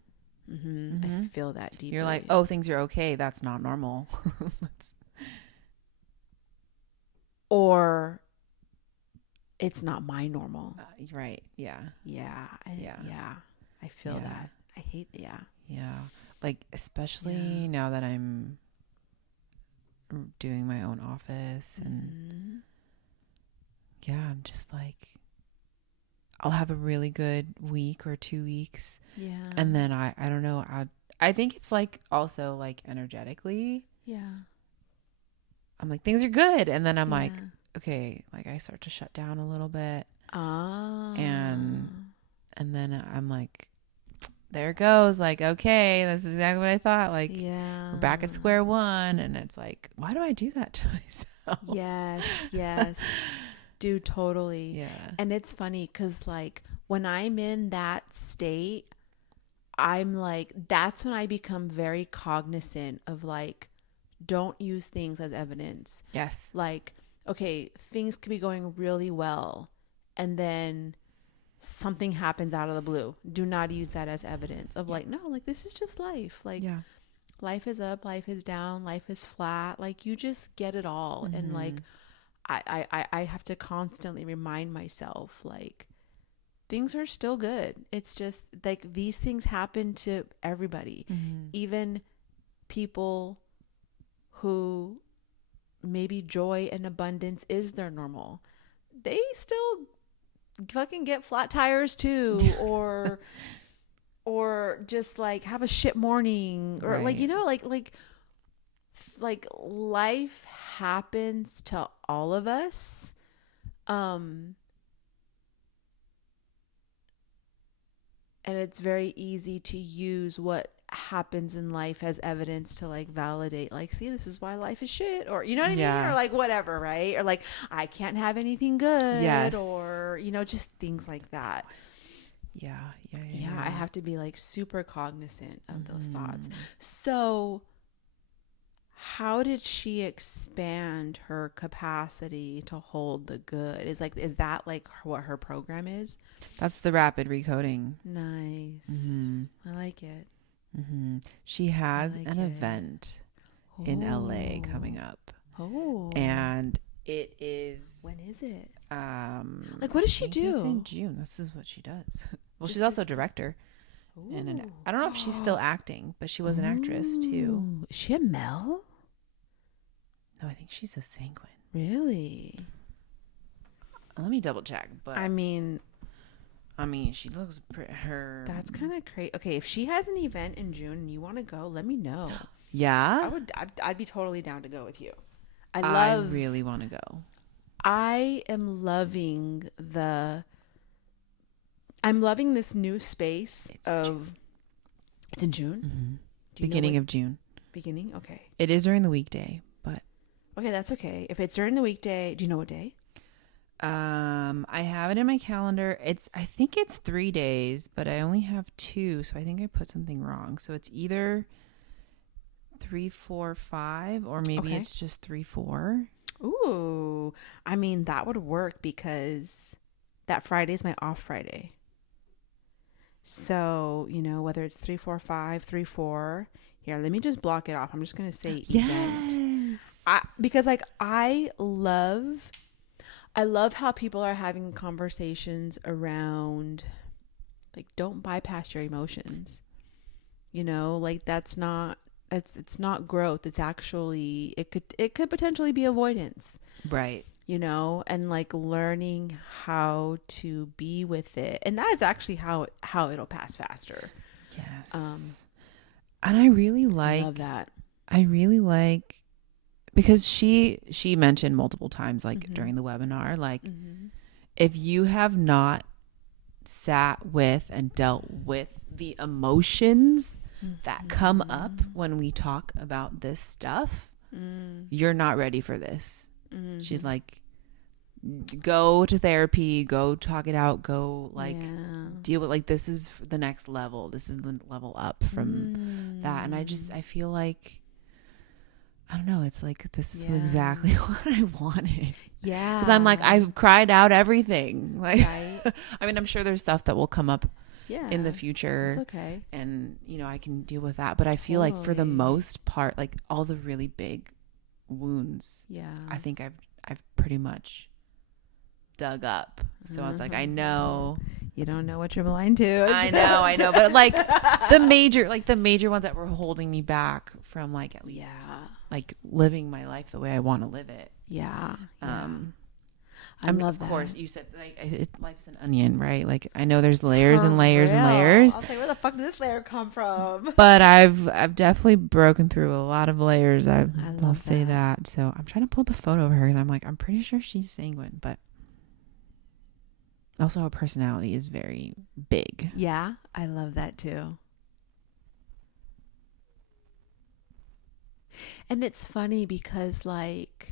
feel that deeply. You're like, oh, things are okay. That's not normal. Or it's not my normal. Right. Yeah. Yeah. I feel that. I hate. Yeah. Like, especially now that I'm doing my own office and I'm just like, I'll have a really good week or 2 weeks. Yeah. And then I don't know. I think it's like also like energetically. Yeah. I'm like, things are good. And then I'm like, okay, like I start to shut down a little bit. And then I'm like, there it goes. Like, okay, this is exactly what I thought. Like, we're back at square one. And it's like, why do I do that to myself? Yes. Dude, totally. Yeah. And it's funny because like when I'm in that state, I'm like, that's when I become very cognizant of like, don't use things as evidence. Yes. Like, okay, things could be going really well and then something happens out of the blue. Do not use that as evidence of like, no, like this is just life. Like life is up, life is down, life is flat. Like you just get it all. And like, I have to constantly remind myself like things are still good. It's just like these things happen to everybody. Even people who maybe joy and abundance is their normal, they still fucking get flat tires too, or just like have a shit morning, or like, you know, like life happens to all of us. And it's very easy to use what happens in life as evidence to like validate, like, see, this is why life is shit, or you know what I mean, or like whatever, right? Or like I can't have anything good, or you know, just things like that. Yeah. Yeah, I have to be like super cognizant of those thoughts. Mhm. So how did she expand her capacity to hold the good? Is that like what her program is? That's the rapid recoding. Nice. Mhm. I like it. She has like an it. event in LA coming up, Oh. and it is When is it? like what does she It's in do? June. This is what she does. Well, Just she's also a this- director, and Ooh. I don't know if she's still acting, but she was an actress too. Ooh. Is she a Mel? No, I think she's a Sanguine. Really? Let me double check. But I mean, she looks her. that's kind of crazy. Okay, if she has an event in June and you want to go, let me know. Yeah. I'd be totally down to go with you. I really want to go. I am loving I'm loving this new space It's in June? Mm-hmm. Do you know Beginning what- of June. Beginning? Okay. It is during the weekday, but Okay, that's okay. If it's during the weekday, do you know what day? I have it in my calendar. I think it's 3 days, but I only have 2, so I think I put something wrong. So it's either 3, 4, 5, or maybe Okay. it's just 3, 4. Ooh. I mean, that would work because that Friday is my off Friday. So, whether it's 3, 4, 5, 3, 4. Here, let me just block it off. I'm just going to say event. Because I love how people are having conversations around like don't bypass your emotions. That's not it's not growth. It's actually it could potentially be avoidance. Right. And like learning how to be with it. And that is actually how it'll pass faster. Yes. And I really I love that. because she mentioned multiple times, like Mhm. during the webinar, like Mm-hmm. if you have not sat with and dealt with the emotions that come up when we talk about this stuff, you're not ready for this. Mm-hmm. She's like, go to therapy, go talk it out, go deal with, like, this is the next level. This is the level up from that. And I feel like, I don't know, it's like, this is exactly what I wanted. Yeah. Because I'm like, I've cried out everything. Like, Right. I mean, I'm sure there's stuff that will come up Yeah. in the future. It's okay. And, I can deal with that. But I feel like for the Totally. most part, like all the really big wounds, Yeah. I think I've pretty much dug up. So it's like, I know. You don't know what you're blind to. I know. But like the major ones that were holding me back from like at least like living my life the way I want to live it. Yeah. I mean, love of that. course, you said like life's an onion, right? Like I know there's layers and layers and layers. I was like, where the fuck did this layer come from? But I've definitely broken through a lot of layers. I'll love say that. that. So I'm trying to pull up a photo of her because I'm like, I'm pretty sure she's sanguine, but also her personality is very big. Yeah, I love that too. And it's funny because like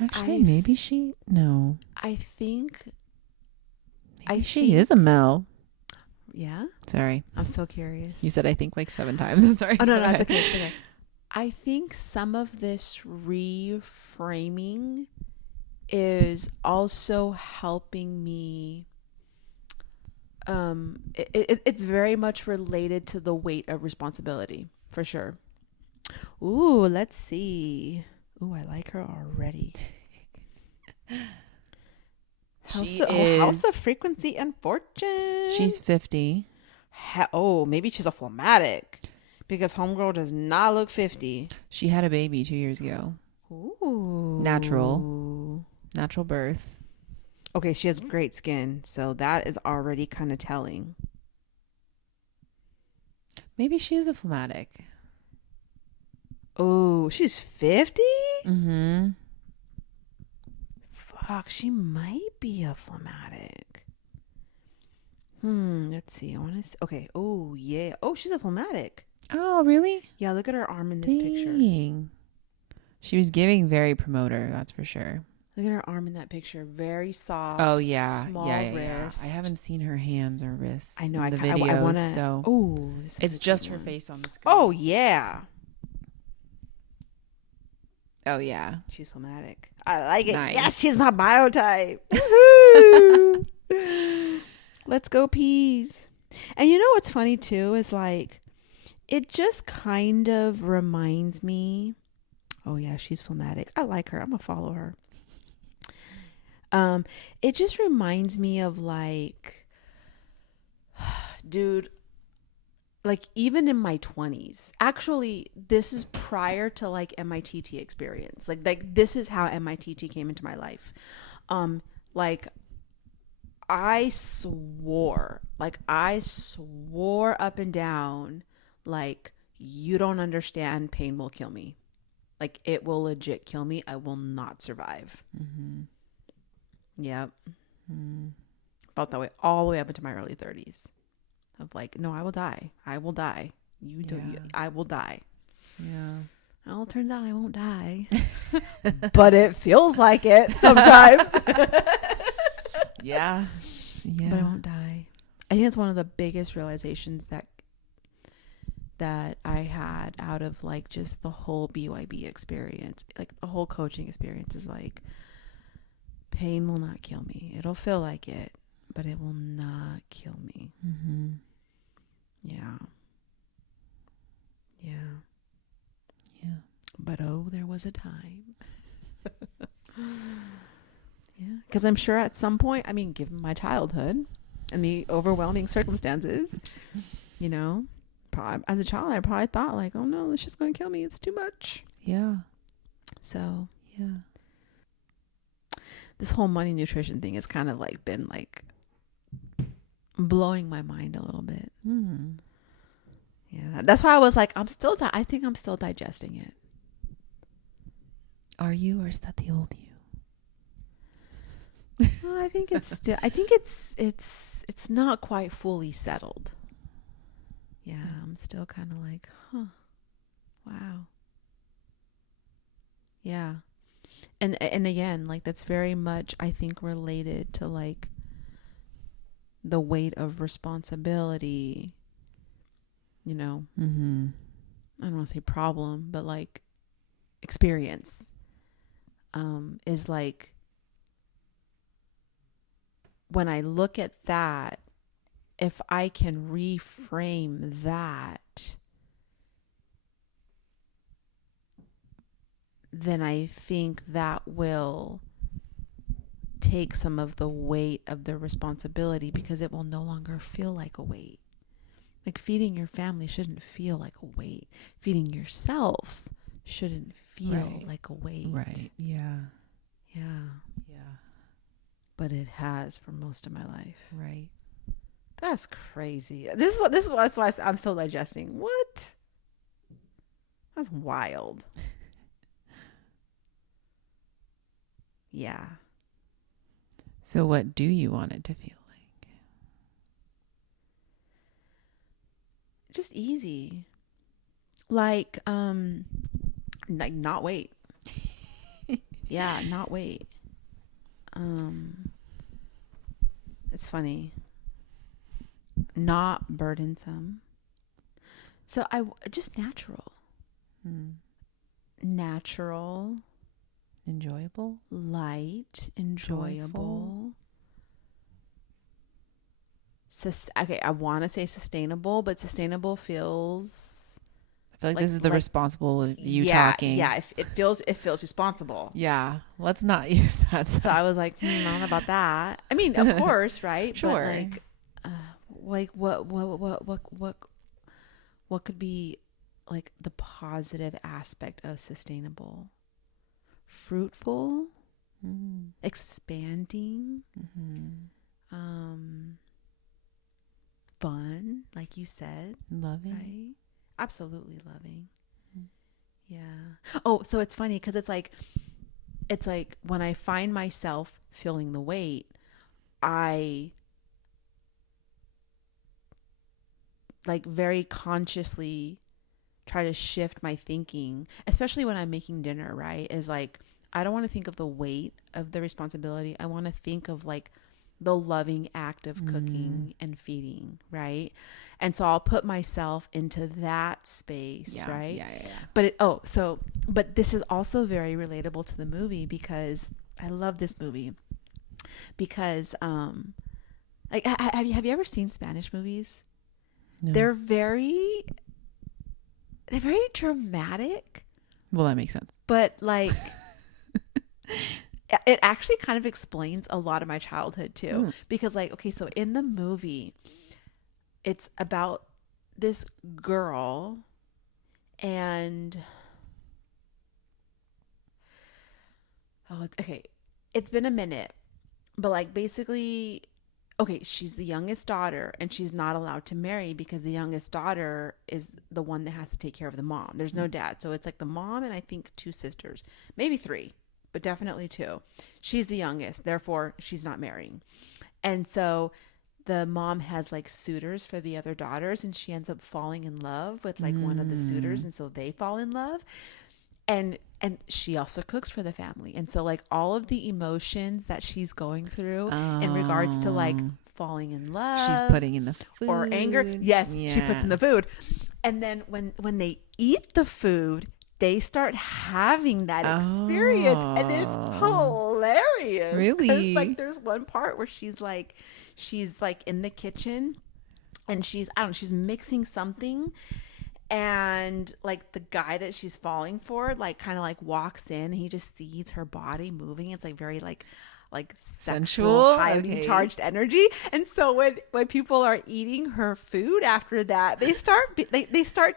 Actually, maybe she no. I think Maybe she is a Mel. yeah. Sorry, I'm so curious. you said I think like 7 times. I'm sorry. Oh no, it's okay. It's okay. I think some of this reframing is also helping me. It's very much related to the weight of responsibility, for sure. Ooh, let's see. Ooh, I like her already. House of Frequency and Fortune. She's 50. Maybe she's a phlegmatic because homegirl does not look 50. She had a baby 2 years ago. Ooh. Natural birth. Okay, she has great skin, so that is already kind of telling. Maybe she is a phlegmatic. Oh, she's 50? Mm-hmm. Fuck, she might be a phlegmatic. Let's see. I want to see. Okay. Oh, yeah. Oh, she's a phlegmatic. Oh, really? Yeah, look at her arm in this picture. Dang. She was giving very promoter, that's for sure. Look at her arm in that picture. Very soft. Oh yeah, Small yeah. wrist. I haven't seen her hands or wrists. I know. in the I videos, want to. so Oh, it's just her face on the screen. Oh yeah. Oh yeah. She's phlegmatic. I like it. Nice. Yes, she's my biotype. Woohoo! Let's go peas. And you know what's funny too is like, it just kind of reminds me. Oh yeah, she's phlegmatic. I like her. I'm gonna follow her. It just reminds me of like, dude, like even in my 20s, actually this is prior to like MITT experience. Like this is how MITT came into my life. Like I swore up and down, like, you don't understand, pain will kill me. Like it will legit kill me. I will not survive. Mm-hmm. Yep. Felt that way all the way up into my early 30s. Of like, no, I will die. I will die. You do. Yeah. I will die. Yeah. Well, it turns out I won't die. But it feels like it sometimes. Yeah. Yeah. But I won't die. I think it's one of the biggest realizations that I had out of like just the whole BYB experience. Like the whole coaching experience is like, pain will not kill me. It'll feel like it, but it will not kill me. Mm-hmm. Yeah. Yeah. Yeah. But oh, there was a time. Yeah. Because I'm sure at some point, I mean, given my childhood and the overwhelming circumstances, you know, as a child, I probably thought like, oh no, it's just going to kill me. It's too much. Yeah. So Yeah. this whole money nutrition thing has kind of like been like blowing my mind a little bit. Mm. Yeah. That's why I was like, I think I'm still digesting it. Are you, or is that the old you? Well, I think it's not quite fully settled. Yeah, I'm still kind of like, huh. Wow. Yeah. And again, like that's very much I think related to like the weight of responsibility, you know. Mm-hmm. I don't want to say problem, but like experience is like, when I look at that, if I can reframe that, then I think that will take some of the weight of the responsibility, because it will no longer feel like a weight. Like feeding your family shouldn't feel like a weight. Feeding yourself shouldn't feel like a weight. Right. Yeah. Yeah. Yeah. But it has for most of my life. Right. That's crazy. This is why I'm still digesting. What? That's wild. Yeah. So what do you want it to feel like? Just easy. Like not wait. Yeah, not wait. It's funny. Not burdensome. So just natural. Natural, Enjoyable. light, enjoyable. Okay, I want to say sustainable, but sustainable feels I feel like this is the responsible you talking. Yeah, it feels responsible. Yeah. Let's not use that. So I was like, I don't know about that. I mean, of course, right? Sure. But like what could be like the positive aspect of sustainable? Fruitful, expanding, fun, like you said, Loving. right? Absolutely loving. Yeah. Oh, so it's funny because it's like when I find myself feeling the weight, I like very consciously try to shift my thinking, especially when I'm making dinner, right? Is like, to think of the weight of the responsibility. I want to think of like the loving act of cooking and feeding, right? And so I'll put myself into that space, right? Yeah. But but this is also very relatable to the movie, because I love this movie because like have you ever seen Spanish movies? No. They're very dramatic, Well, that makes sense. but like it actually kind of explains a lot of my childhood too. Because like, okay, so in the movie, it's about this girl, and okay, it's been a minute, but like basically, okay, she's the youngest daughter and she's not allowed to marry because the youngest daughter is the one that has to take care of the mom. There's no dad. So it's like the mom and I think 2 sisters, maybe 3, but definitely 2. She's the youngest, therefore she's not marrying. And so the mom has like suitors for the other daughters, and she ends up falling in love with like one of the suitors, and so they fall in love. And she also cooks for the family. And so like all of the emotions that she's going through in regards to like falling in love, She's putting in the food or anger. Yes, she puts in the food. And then when they eat the food, they start having that experience, and it's hilarious. Really? 'Cause like there's one part where she's like in the kitchen, and she's mixing something, and like the guy that she's falling for like kind of like walks in, and he just sees her body moving. It's like very like sexual, highly charged energy. And so when people are eating her food after that, they start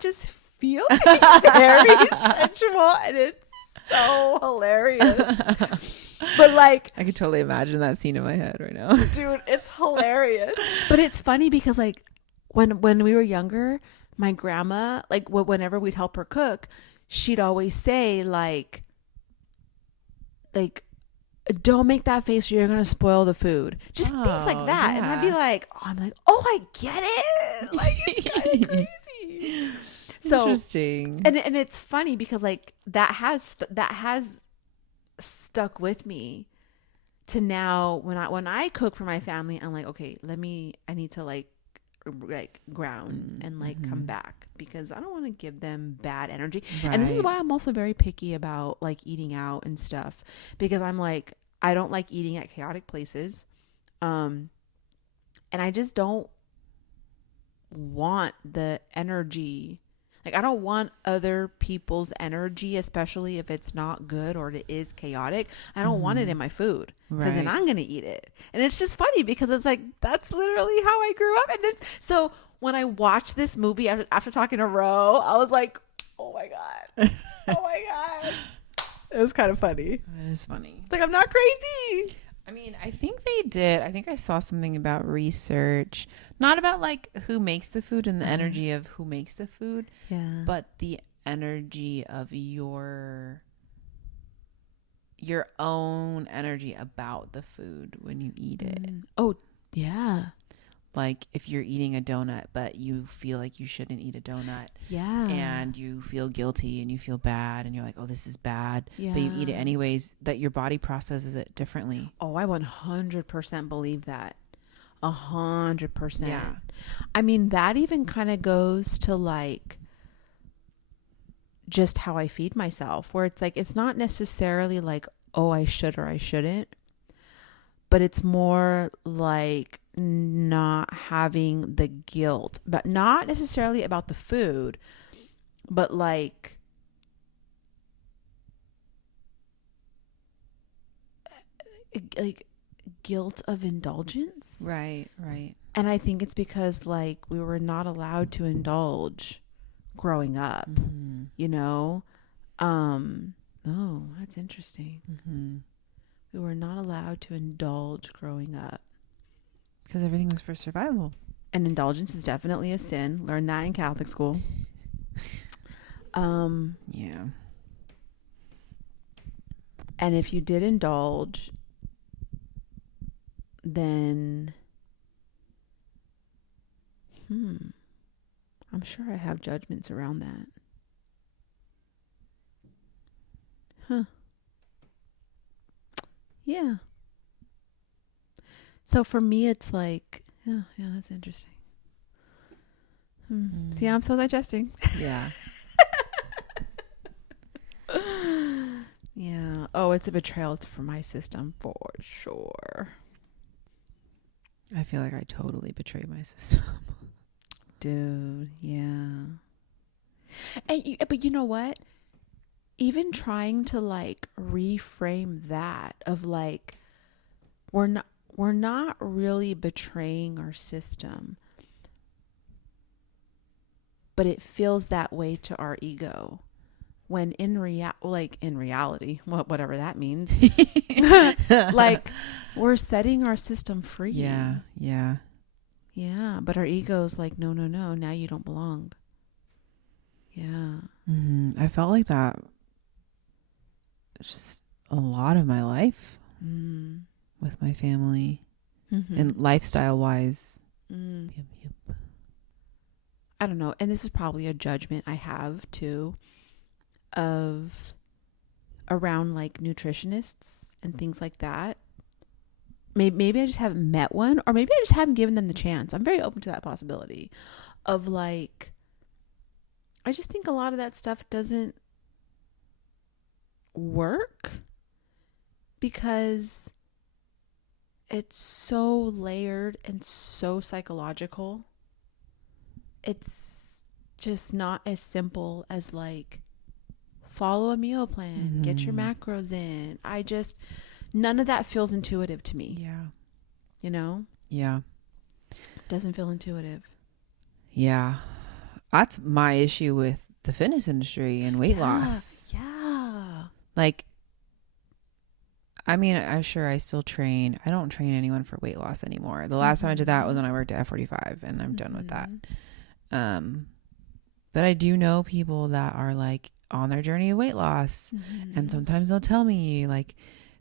just feeling very sensual, and it's so hilarious. But like, I could totally imagine that scene in my head right now. dude, it's hilarious. But it's funny because like when we were younger, my grandma, like whenever we'd help her cook, she'd always say like don't make that face or you're gonna spoil the food. Just things like that. And I'd be like, oh, I get it. Like, it's kind of crazy. So Interesting. and it's funny because like that has stuck with me to now. When I cook for my family, I'm like, okay, I need to like ground and like come back, because I don't want to give them bad energy. And this is why I'm also very picky about like eating out and stuff, because I'm like, I don't like eating at chaotic places, and I just don't want the energy. Like, I don't want other people's energy, especially if it's not good or it is chaotic. I don't want it in my food, because then I'm going to eat it. And it's just funny because it's like, that's literally how I grew up. And then, so when I watched this movie after talking to Ro, I was like, oh my God. Oh my God. It was kind of funny. That is funny. It's like, I'm not crazy. I mean, I think they did. I think I saw something about research, not about like who makes the food and the energy of who makes the food, but the energy of your own energy about the food when you eat it. Oh, yeah. Like if you're eating a donut, but you feel like you shouldn't eat a donut. Yeah. And you feel guilty and you feel bad and you're like, oh, this is bad. Yeah. But you eat it anyways, that your body processes it differently. Oh, I 100% believe that. 100%. Yeah. I mean, that even kind of goes to like just how I feed myself, where it's like, it's not necessarily like, oh, I should or I shouldn't, but it's more like not having the guilt, but not necessarily about the food, but like guilt of indulgence. Right. And I think it's because like we were not allowed to indulge growing up, you know? Oh, that's interesting. We were not allowed to indulge growing up. Because everything was for survival. And indulgence is definitely a sin. Learned that in Catholic school. Yeah. And if you did indulge, then I'm sure I have judgments around that. Yeah. So for me, it's like, yeah, that's interesting. See, I'm still digesting. Yeah. Yeah. Oh, it's a betrayal for my system for sure. I feel like I totally betrayed my system. Dude, yeah. But you know what? Even trying to like reframe that of like we're not really betraying our system, but it feels that way to our ego. When in reality, whatever that means, like we're setting our system free. Yeah. Yeah. Yeah, but our ego's like, no, now you don't belong. Yeah. I felt like that just a lot of my life with my family and lifestyle wise. I don't know. And this is probably a judgment I have too of around like nutritionists and things like that. Maybe I just haven't met one, or maybe I just haven't given them the chance. I'm very open to that possibility of like, I just think a lot of that stuff doesn't work because it's so layered and so psychological. It's just not as simple as like follow a meal plan, get your macros in. None of that feels intuitive to me. Yeah. You know? Yeah. Doesn't feel intuitive. Yeah. That's my issue with the fitness industry and weight loss. Yeah. Like, I mean, I'm sure I still train. I don't train anyone for weight loss anymore. The last time I did that was when I worked at F45, and I'm done with that. But I do know people that are like on their journey of weight loss, and sometimes they'll tell me like,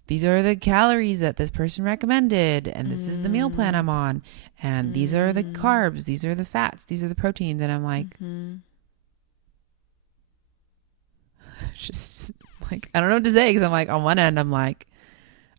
these are the calories that this person recommended, and this is the meal plan I'm on, and these are the carbs, these are the fats, these are the proteins, and I'm like, just like, I don't know what to say, because I'm like, on one end I'm like,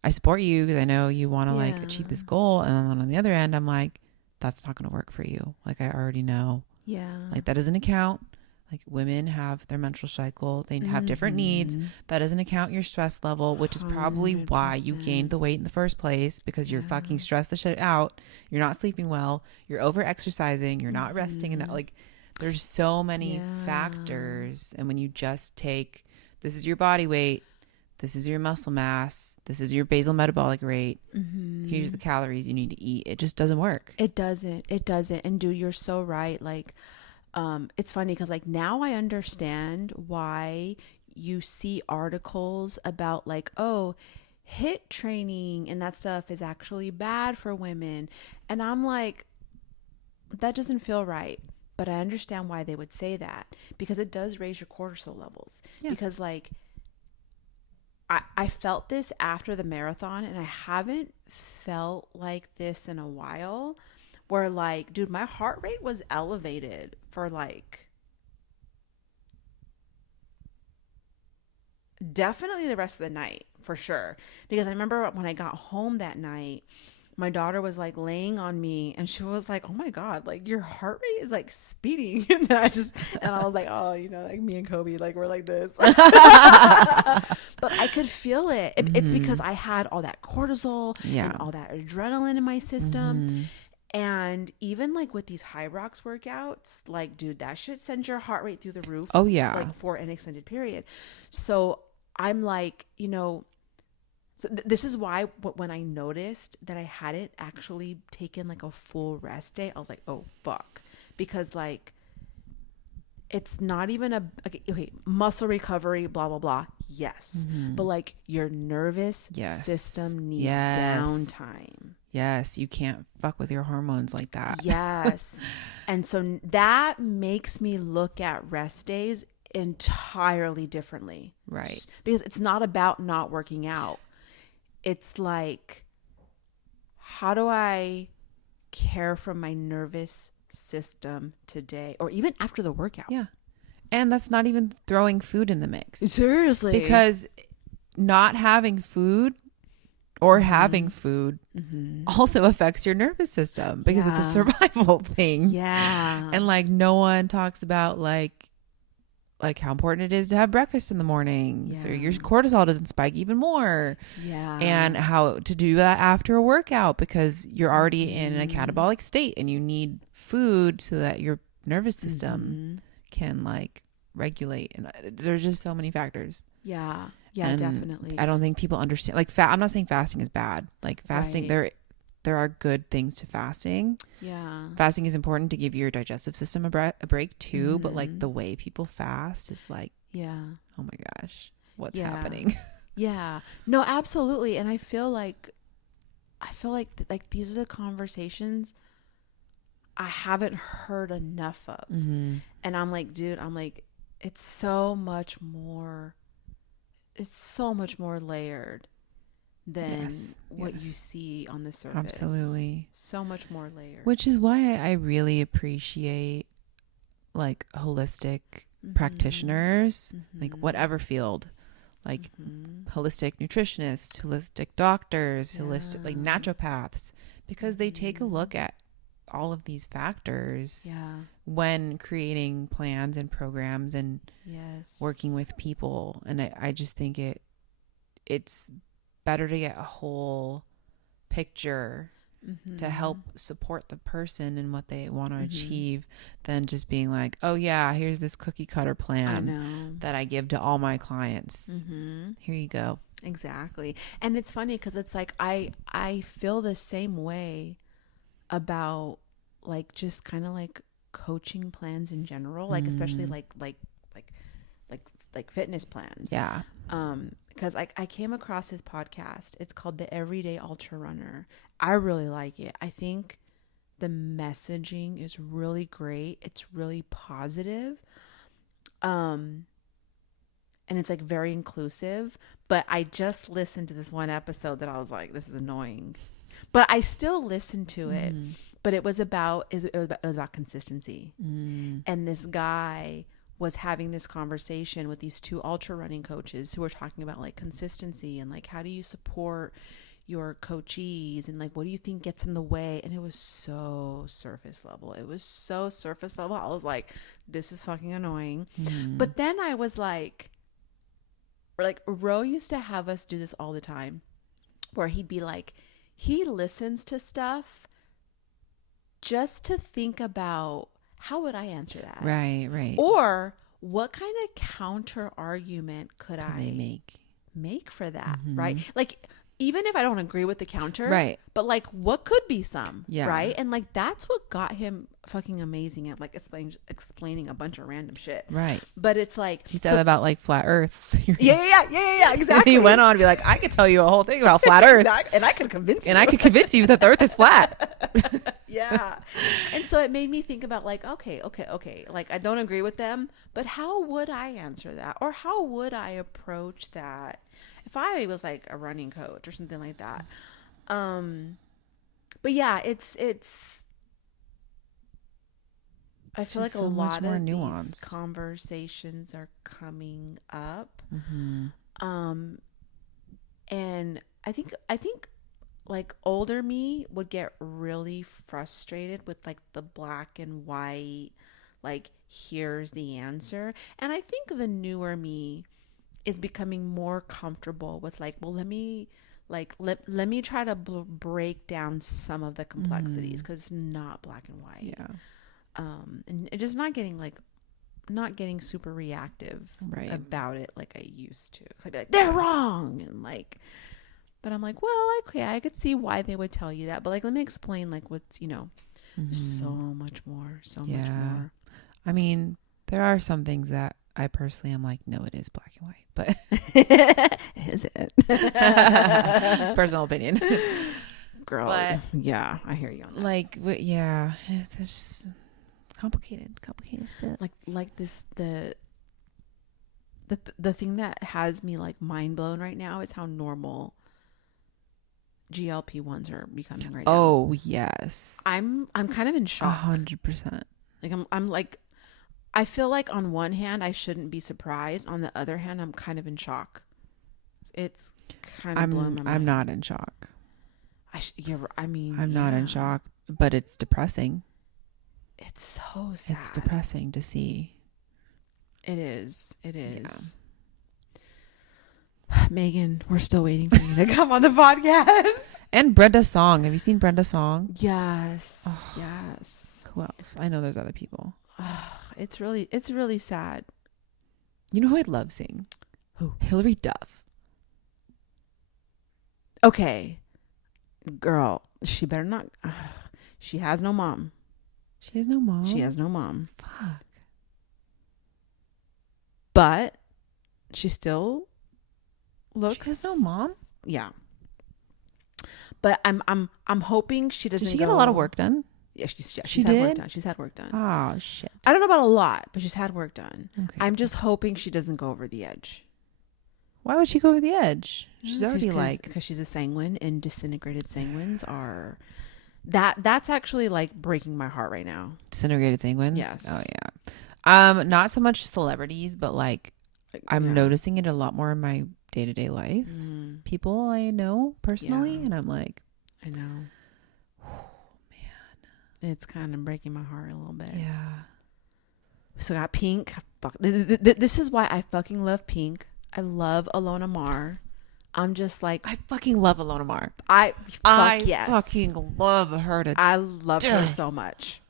I support you because I know you want to like achieve this goal, and then on the other end I'm like, that's not going to work for you. Like, I already know. Yeah. Like, that doesn't account. Like, women have their menstrual cycle. They have different needs. That doesn't account your stress level, which is probably 100%. why you gained the weight in the first place, because you're fucking stressed the shit out. You're not sleeping well. You're over exercising. You're not resting enough. Like, there's so many factors. And when you just take, this is your body weight, this is your muscle mass, this is your basal metabolic rate, here's the calories you need to eat, it just doesn't work. It doesn't. And dude, you're so right. Like, it's funny because like now I understand why you see articles about like, oh, HIIT training and that stuff is actually bad for women. And I'm like, that doesn't feel right. But I understand why they would say that, because it does raise your cortisol levels. Yeah. Because like, I felt this after the marathon, and I haven't felt like this in a while, where like, dude, my heart rate was elevated for like definitely the rest of the night, for sure. Because I remember when I got home that night, my daughter was like laying on me, and she was like, oh my God, like your heart rate is like speeding. And I was like, oh, you know, like me and Kobe, like we're like this. But I could feel it. It's because I had all that cortisol and all that adrenaline in my system. And even like with these High Rocks workouts, like, dude, that shit sends your heart rate through the roof. Oh yeah. Like for an extended period. So I'm like, you know, so this is why when I noticed that I hadn't actually taken like a full rest day, I was like, oh fuck. Because like, it's not even okay, muscle recovery, blah, blah, blah. Yes. But like your nervous system needs downtime. Yes. You can't fuck with your hormones like that. Yes. And so that makes me look at rest days entirely differently. Right. Because it's not about not working out. It's like, how do I care for my nervous system today, or even after the workout? Yeah. And that's not even throwing food in the mix. Seriously. Because not having food or having food Mm-hmm. also affects your nervous system because it's a Yeah. survival thing. Yeah. And like no one talks about like how important it is to have breakfast in the morning so Yeah. your cortisol doesn't spike even more, yeah. and how to do that after a workout because you're already in a catabolic state and you need food so that your nervous system can like regulate. And there's just so many factors. Yeah. Yeah, And definitely. I don't think people understand like I'm not saying fasting is bad. Like fasting, Right. there are good things to fasting. Yeah. Fasting is important to give your digestive system a break too, but like the way people fast is like, Yeah. oh my gosh, what's Yeah. happening? Yeah. No, absolutely. And I feel like these are the conversations I haven't heard enough of. Mm-hmm. And I'm like, dude, it's so much more layered than Yes, what you yes. see on the surface. Absolutely. So much more layered. Which is why I really appreciate like holistic practitioners, like whatever field, like holistic nutritionists, holistic doctors, holistic like naturopaths, because they take a look at all of these factors Yeah. when creating plans and programs and Yes. working with people. And I just think it's better to get a whole picture to help support the person and what they want to achieve than just being like, oh yeah, here's this cookie cutter I plan know. that I give to all my clients. Here you go. Exactly. And it's funny because it's like I feel the same way about like just kind of like coaching plans in general, like especially like fitness plans. Yeah. Because I came across his podcast. It's called The Everyday Ultra Runner. I really like it. I think the messaging is really great. It's really positive. And it's like very inclusive. But I just listened to this one episode that I was like, this is annoying. But I still listened to it. But it was about consistency. And this guy was having this conversation with these two ultra running coaches who were talking about like consistency and like how do you support your coachees and like what do you think gets in the way. And it was so surface level. I was like, this is fucking annoying. But then I was like Ro used to have us do this all the time where he'd be like, he listens to stuff just to think about how would I answer that? Right. Or what kind of counter argument could They make for that? Right. Like, even if I don't agree with the counter, Right. but like what could be some, Yeah. right? And like that's what got him fucking amazing at like explaining a bunch of random shit. Right. But it's like He said about like flat earth. yeah, exactly. He went on to be like, I could tell you a whole thing about flat earth. And I could convince you. And I could convince you that the earth is flat. Yeah. And so it made me think about like, okay. Like I don't agree with them, but how would I answer that? Or how would I approach that if I was like a running coach or something like that? But yeah, it's I feel like just a so much lot more of these nuanced. conversations are coming up. Mm-hmm. And I think like older me would get really frustrated with like the black and white, like here's the answer. And I think the newer me is becoming more comfortable with like, well, let me try to break down some of the complexities because it's not black and white. Yeah. And just not getting super reactive Right. about it like I used to. I'd be like, they're wrong, and like, but I'm like, well, okay, I could see why they would tell you that, but like, let me explain like what's there's so much more, much more. I mean, there are some things that I personally am like, no, it is black and white, but Is it? personal opinion. Girl, But- yeah, I hear you on that. Like, yeah, it's just complicated stuff. Like this the thing that has me like mind blown right now is how normal GLP-1s are becoming right now. Oh yes, I'm kind of in shock. 100%. Like I'm like, I feel like on one hand I shouldn't be surprised. On the other hand, I'm kind of in shock. It's kind of blowing my mind. I'm not in shock. I'm not in shock, but it's depressing. It's so sad. It's depressing to see. It is. Megan, we're still waiting for you to come on the podcast. And Brenda Song. Have you seen Brenda Song? Yes. Oh. Yes. Who else? I know there's other people. It's really sad. You know who I'd love seeing? Who? Hillary Duff. Okay. Girl, she better not. She has no mom. She has no mom. She has no mom. Fuck. But she still looks. She has no mom? Yeah. But I'm hoping she doesn't. Did she get a lot of work done? Yeah, she's She had work did? done. She's had work done. Oh shit. I don't know about a lot, but she's had work done. Okay. I'm just hoping she doesn't go over the edge. Why would she go over the edge? She's already because she's a sanguine, and disintegrated sanguines are that's actually like breaking my heart right now. disintegrated sanguines. Yes. Oh yeah. Not so much celebrities, but like I'm noticing it a lot more in my day-to-day life. Mm, People I know personally, Yeah. and I'm like, I know. It's kind of breaking my heart a little bit. yeah. So I got Pink. This is why I fucking love Pink. I love Alona Mar. I'm just like, I fucking love Alona Mar. I fucking love her to I love her so much.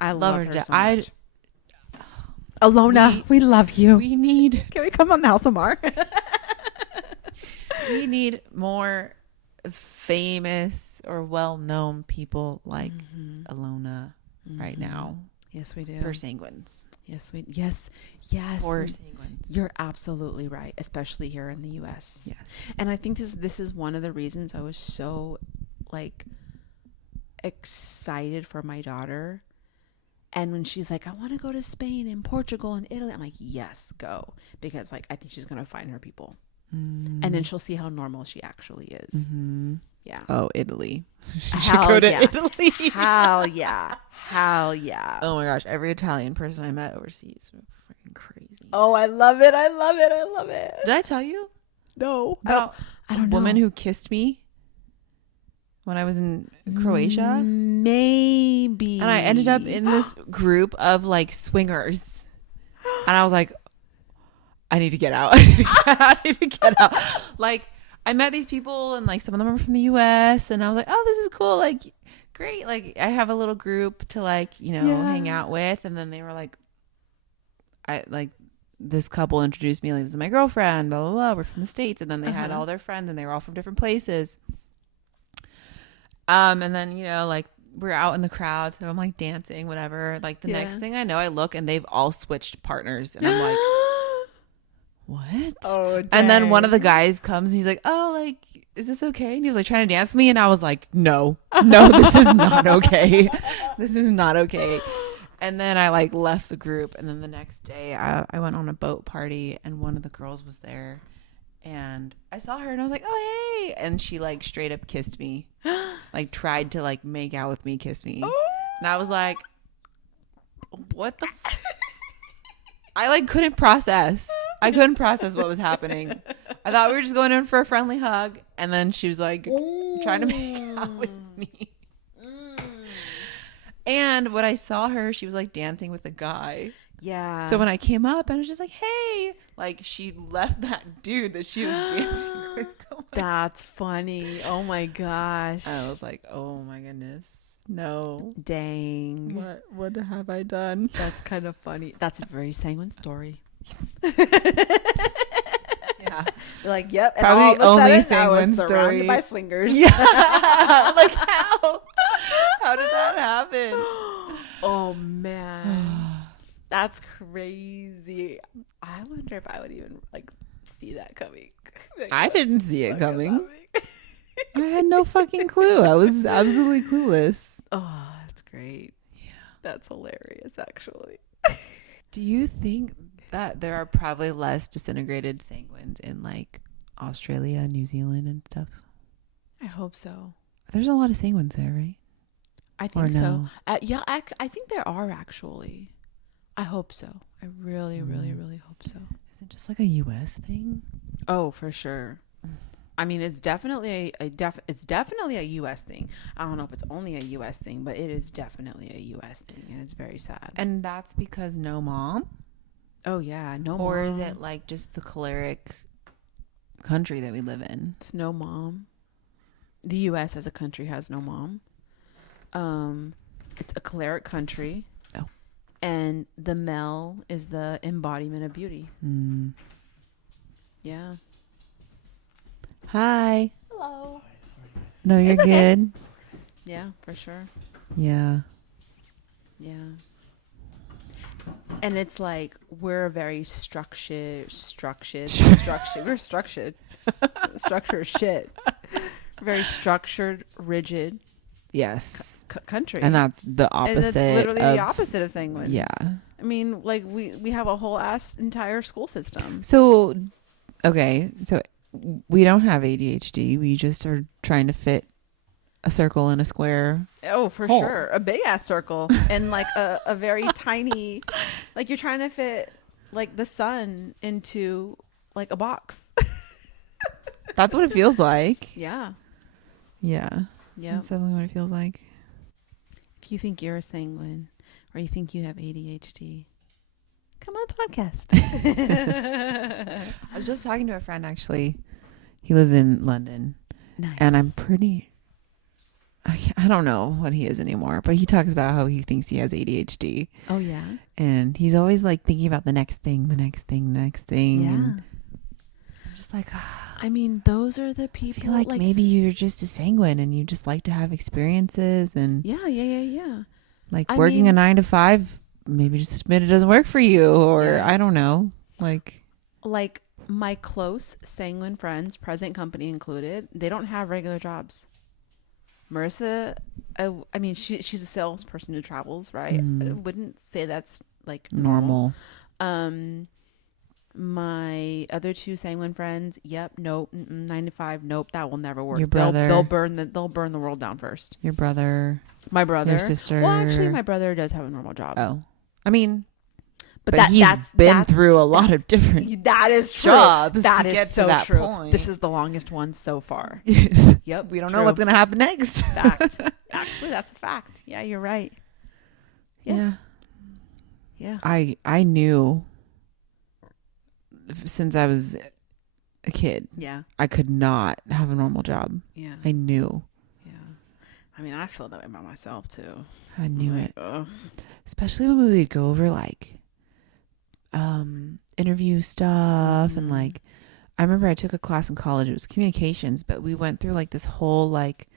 I love her so I much. Alona, we love you. we need Can we come on the House of Mar? we need more famous or well-known people like Alona right now Yes, we do. for sanguines. Yes. For sanguines. You're absolutely right, especially here in the U.S. Yes. And I think this is one of the reasons I was so like excited for my daughter. And when she's like, I want to go to Spain and Portugal and Italy, I'm like, yes, go, because like I think she's gonna find her people, and then she'll see how normal she actually is. Mm-hmm. Yeah. Oh, Italy. She Hell should go to yeah. Italy. Hell yeah. Hell yeah. Oh my gosh, every Italian person I met overseas was freaking crazy. Oh, I love it. I love it. I love it. Did I tell you No. about I don't a know. woman who kissed me when I was in Croatia? Maybe. And I ended up in this group of like swingers. And I was like, I need to get out. I need to get out. Like, I met these people and like some of them are from the US, and I was like, oh, this is cool. Like, great. Like, I have a little group to like, hang out with. And then they were like, this couple introduced me, like, this is my girlfriend, blah, blah, blah. We're from the States. And then they had all their friends and they were all from different places. And then, like, we're out in the crowd. So I'm like dancing, whatever. Like the next thing I know, I look and they've all switched partners. And I'm like, what? Oh, dang. And then one of the guys comes and he's like, oh, like, is this okay? And he was like trying to dance with me. And I was like, no, this is not okay. This is not okay. And then I like left the group. And then the next day I went on a boat party and one of the girls was there. And I saw her and I was like, oh, hey. And she like straight up kissed me. Like tried to like make out with me, kiss me. And I was like, what the I like couldn't process. I couldn't process what was happening. I thought we were just going in for a friendly hug. And then she was like trying to make out with me. And when I saw her, she was like dancing with a guy. Yeah. So when I came up, I was just like, hey, like she left that dude that she was dancing with. That's funny. Oh my gosh. I was like, oh my goodness. No. Dang. What have I done? That's kind of funny. That's a very sanguine story. Yeah. Like, yep. And Probably all of a only sudden, I was sanguine surrounded story. by swingers. Yeah. Like how? How did that happen? Oh man. That's crazy. I wonder if I would even like see that coming. I didn't see it coming. I had no fucking clue. I was absolutely clueless. Oh, that's great. Yeah. That's hilarious, actually. Do you think that there are probably less disintegrated sanguines in like Australia, New Zealand and stuff? I hope so. There's a lot of sanguines there, right? I think Or so. no? Yeah, I think there are actually. I hope so. I really, really, really hope so. Is it just like a US thing? Oh, for sure. I mean, it's definitely it's definitely a U.S. thing. I don't know if it's only a U.S. thing, but it is definitely a U.S. thing, and it's very sad. And that's because no mom? Oh yeah, no Or mom. is it like just the choleric country that we live in? It's no mom. The U.S. as a country has no mom. It's a choleric country. Oh. And the male is the embodiment of beauty. Mm. Yeah. Hi. Hello. No, you're good. Yeah, for sure. Yeah. Yeah. And it's like we're very structured. We're structured. Structure is shit. Very structured, rigid Yes. country. And that's the opposite. And it's literally of, the opposite of sanguine. Yeah. I mean, like we have a whole ass entire school system. So, okay. So we don't have ADHD. We just are trying to fit a circle in a square. Oh, for hole. sure. A big ass circle and like a very tiny, like you're trying to fit like the sun into like a box. That's what it feels like. Yeah. Yeah. Yeah. That's definitely what it feels like. If you think you're a sanguine or you think you have ADHD, come on the podcast. I was just talking to a friend actually. He lives in London. Nice. And I'm pretty, I don't know what he is anymore, but he talks about how he thinks he has ADHD. Oh, yeah. And he's always like thinking about the next thing, the next thing, the next thing. Yeah. And I'm just like, I mean, those are the I people feel like maybe you're just a sanguine and you just like to have experiences and Yeah. like I working a mean- 9 to 5, maybe just admit it doesn't work for you or Yeah. I don't know. Like My close sanguine friends, present company included, they don't have regular jobs. Marissa, I mean, she's a salesperson who travels, right? I wouldn't say that's like normal. My other two sanguine friends, yep, nope, 9 to 5, nope, that will never work. Your brother. they'll burn the world down first. Your brother, My brother, your sister. Well, actually, my brother does have a normal job. Oh, I mean, but that- he's that's- been that's- through a lot of different That is true. jobs That to is get to so that true. point. This is the longest one so far. Yes. Yep, We don't true. know what's going to happen next. Fact. Actually, that's a fact. Yeah, you're right. Yeah. Yeah. I knew since I was a kid, Yeah. I could not have a normal job. Yeah. I knew. Yeah. I mean, I feel that way about myself too. I knew Like, it. ugh. Especially when we would go over like interview stuff and like I remember I took a class in college, it was communications, but we went through like this whole like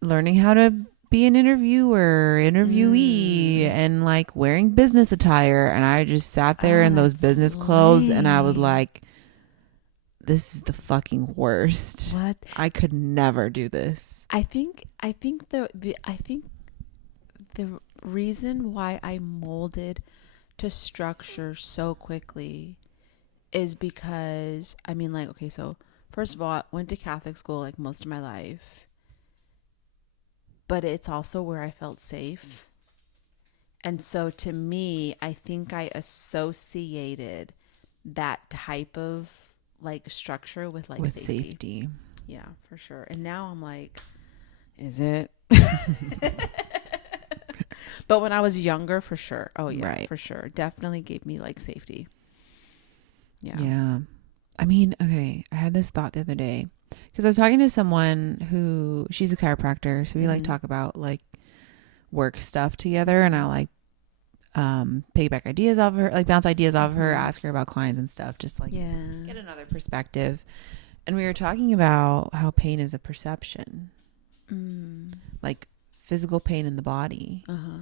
learning how to be an interviewer, interviewee, and like wearing business attire. And I just sat there in those that's business clothes and I was lame. like, this is the fucking worst. What? I could never do this. I think the reason why I molded to structure so quickly is because I mean, like, okay, so first of all, I went to Catholic school like most of my life, but it's also where I felt safe. And so to me, I think I associated that type of like structure with like with safety. safety. Yeah, for sure. And now I'm like, is it? But when I was younger, for sure. Oh yeah, Right. for sure. Definitely gave me like safety. Yeah. Yeah. I mean, okay, I had this thought the other day because I was talking to someone who she's a chiropractor. So we like Mhm. talk about like work stuff together and I like piggyback ideas off of her, like bounce ideas off of her, Mhm. ask her about clients and stuff, just like Yeah. get another perspective. And we were talking about how pain is a perception. Like physical pain in the body Uh-huh.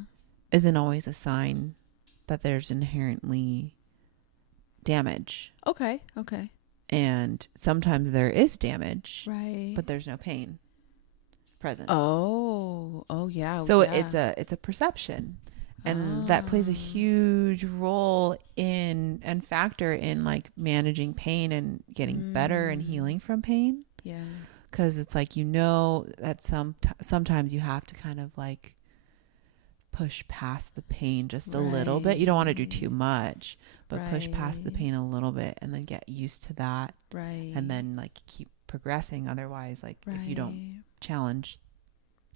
isn't always a sign that there's inherently damage. Okay. And sometimes there is damage, Right. but there's no pain present. oh yeah. So yeah. it's a perception. And that plays a huge role in and factor in like managing pain and getting better and healing from pain. Yeah. Because it's like, you know, that sometimes you have to kind of like push past the pain just a little bit. You don't want to do too Right. much, but push past the Right. pain a little bit and then get used to that, Right. and then like keep progressing. Otherwise, like if you don't Right. challenge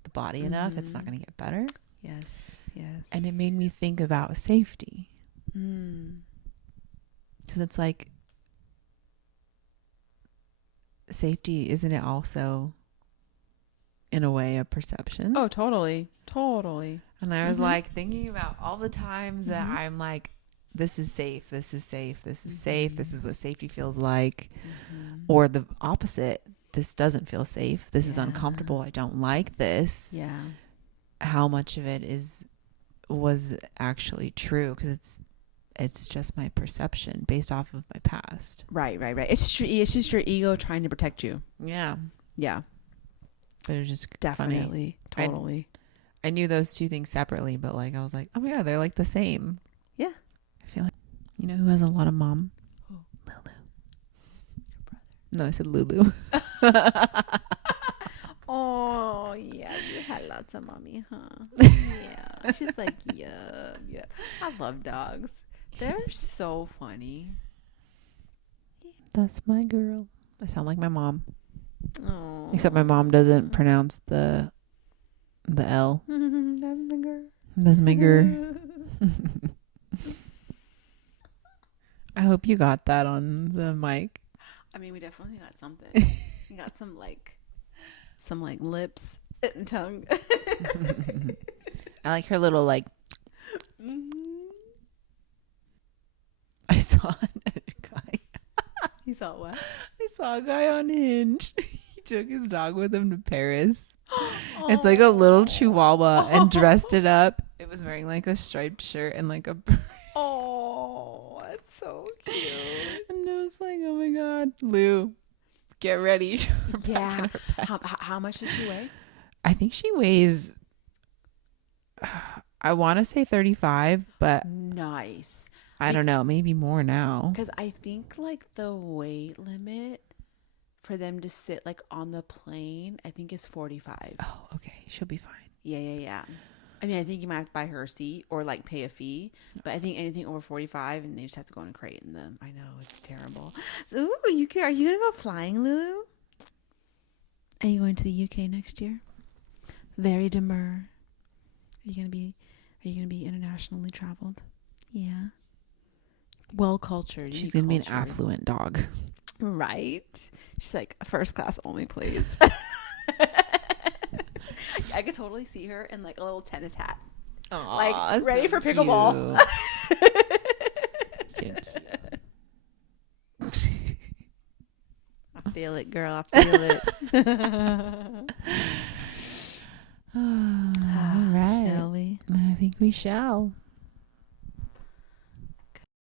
the body enough, it's not Mhm. going to get better. Yes. Yes. And it made me think about safety, Mm. because it's like, safety, isn't it also in a way a perception? Oh, totally. Totally. And I was Mhm. like thinking about all the times that Mhm. I'm like, this is safe, this is safe, this is safe, this is Mhm. what safety feels like. Mhm. Or the opposite, this doesn't feel safe, this is Yeah. uncomfortable, I don't like this. Yeah. How much of it was actually true? Because it's just my perception based off of my past. Right. Right. Right. It's just your ego trying to protect you. Yeah. Yeah. But it was just funny. Definitely. I- Totally. I knew those two things separately, but like I was like, oh my God, they're like the same. Yeah. I feel like, you know who has a lot of mom? Who? Lulu. No, I said Lulu. Oh, yeah. You had lots of mommy, huh? Yeah. She's like, yeah. Yeah. I love dogs. They're so funny. That's my girl. I sound like my mom. Oh. Except my mom doesn't pronounce the L. That's the girl. That's my girl. I hope you got that on the mic. I mean, we definitely got something. We got some lips and tongue. I like her little like. Mhm. I saw a guy. You saw what? I saw a guy on Hinge. He took his dog with him to Paris. It's like a little chihuahua and dressed it up. It was wearing like a striped shirt and like a. Oh, that's so cute. And I was like, oh my God, Lou, get ready. We're Yeah. packing our bags. How much does she weigh? I think she weighs, I want to say 35, but Nice. I don't know, maybe more now. Because I think like the weight limit for them to sit like on the plane, I think is 45. Oh, okay. She'll be fine. Yeah. I mean, I think you might have to buy her a seat or like pay a fee, but I think anything over 45 and they just have to go in a crate in them. I know it's terrible. So, ooh, are you gonna go flying, Lulu? Are you going to the UK next year? Very demure. Are you gonna be internationally traveled? Yeah. Well cultured. She's going to be an affluent dog. Right? She's like, first class only, please. I could totally see her in like a little tennis hat. Like, ready for pickleball. So cute. I feel it, girl. I feel it. All right. Shall we? I think we shall.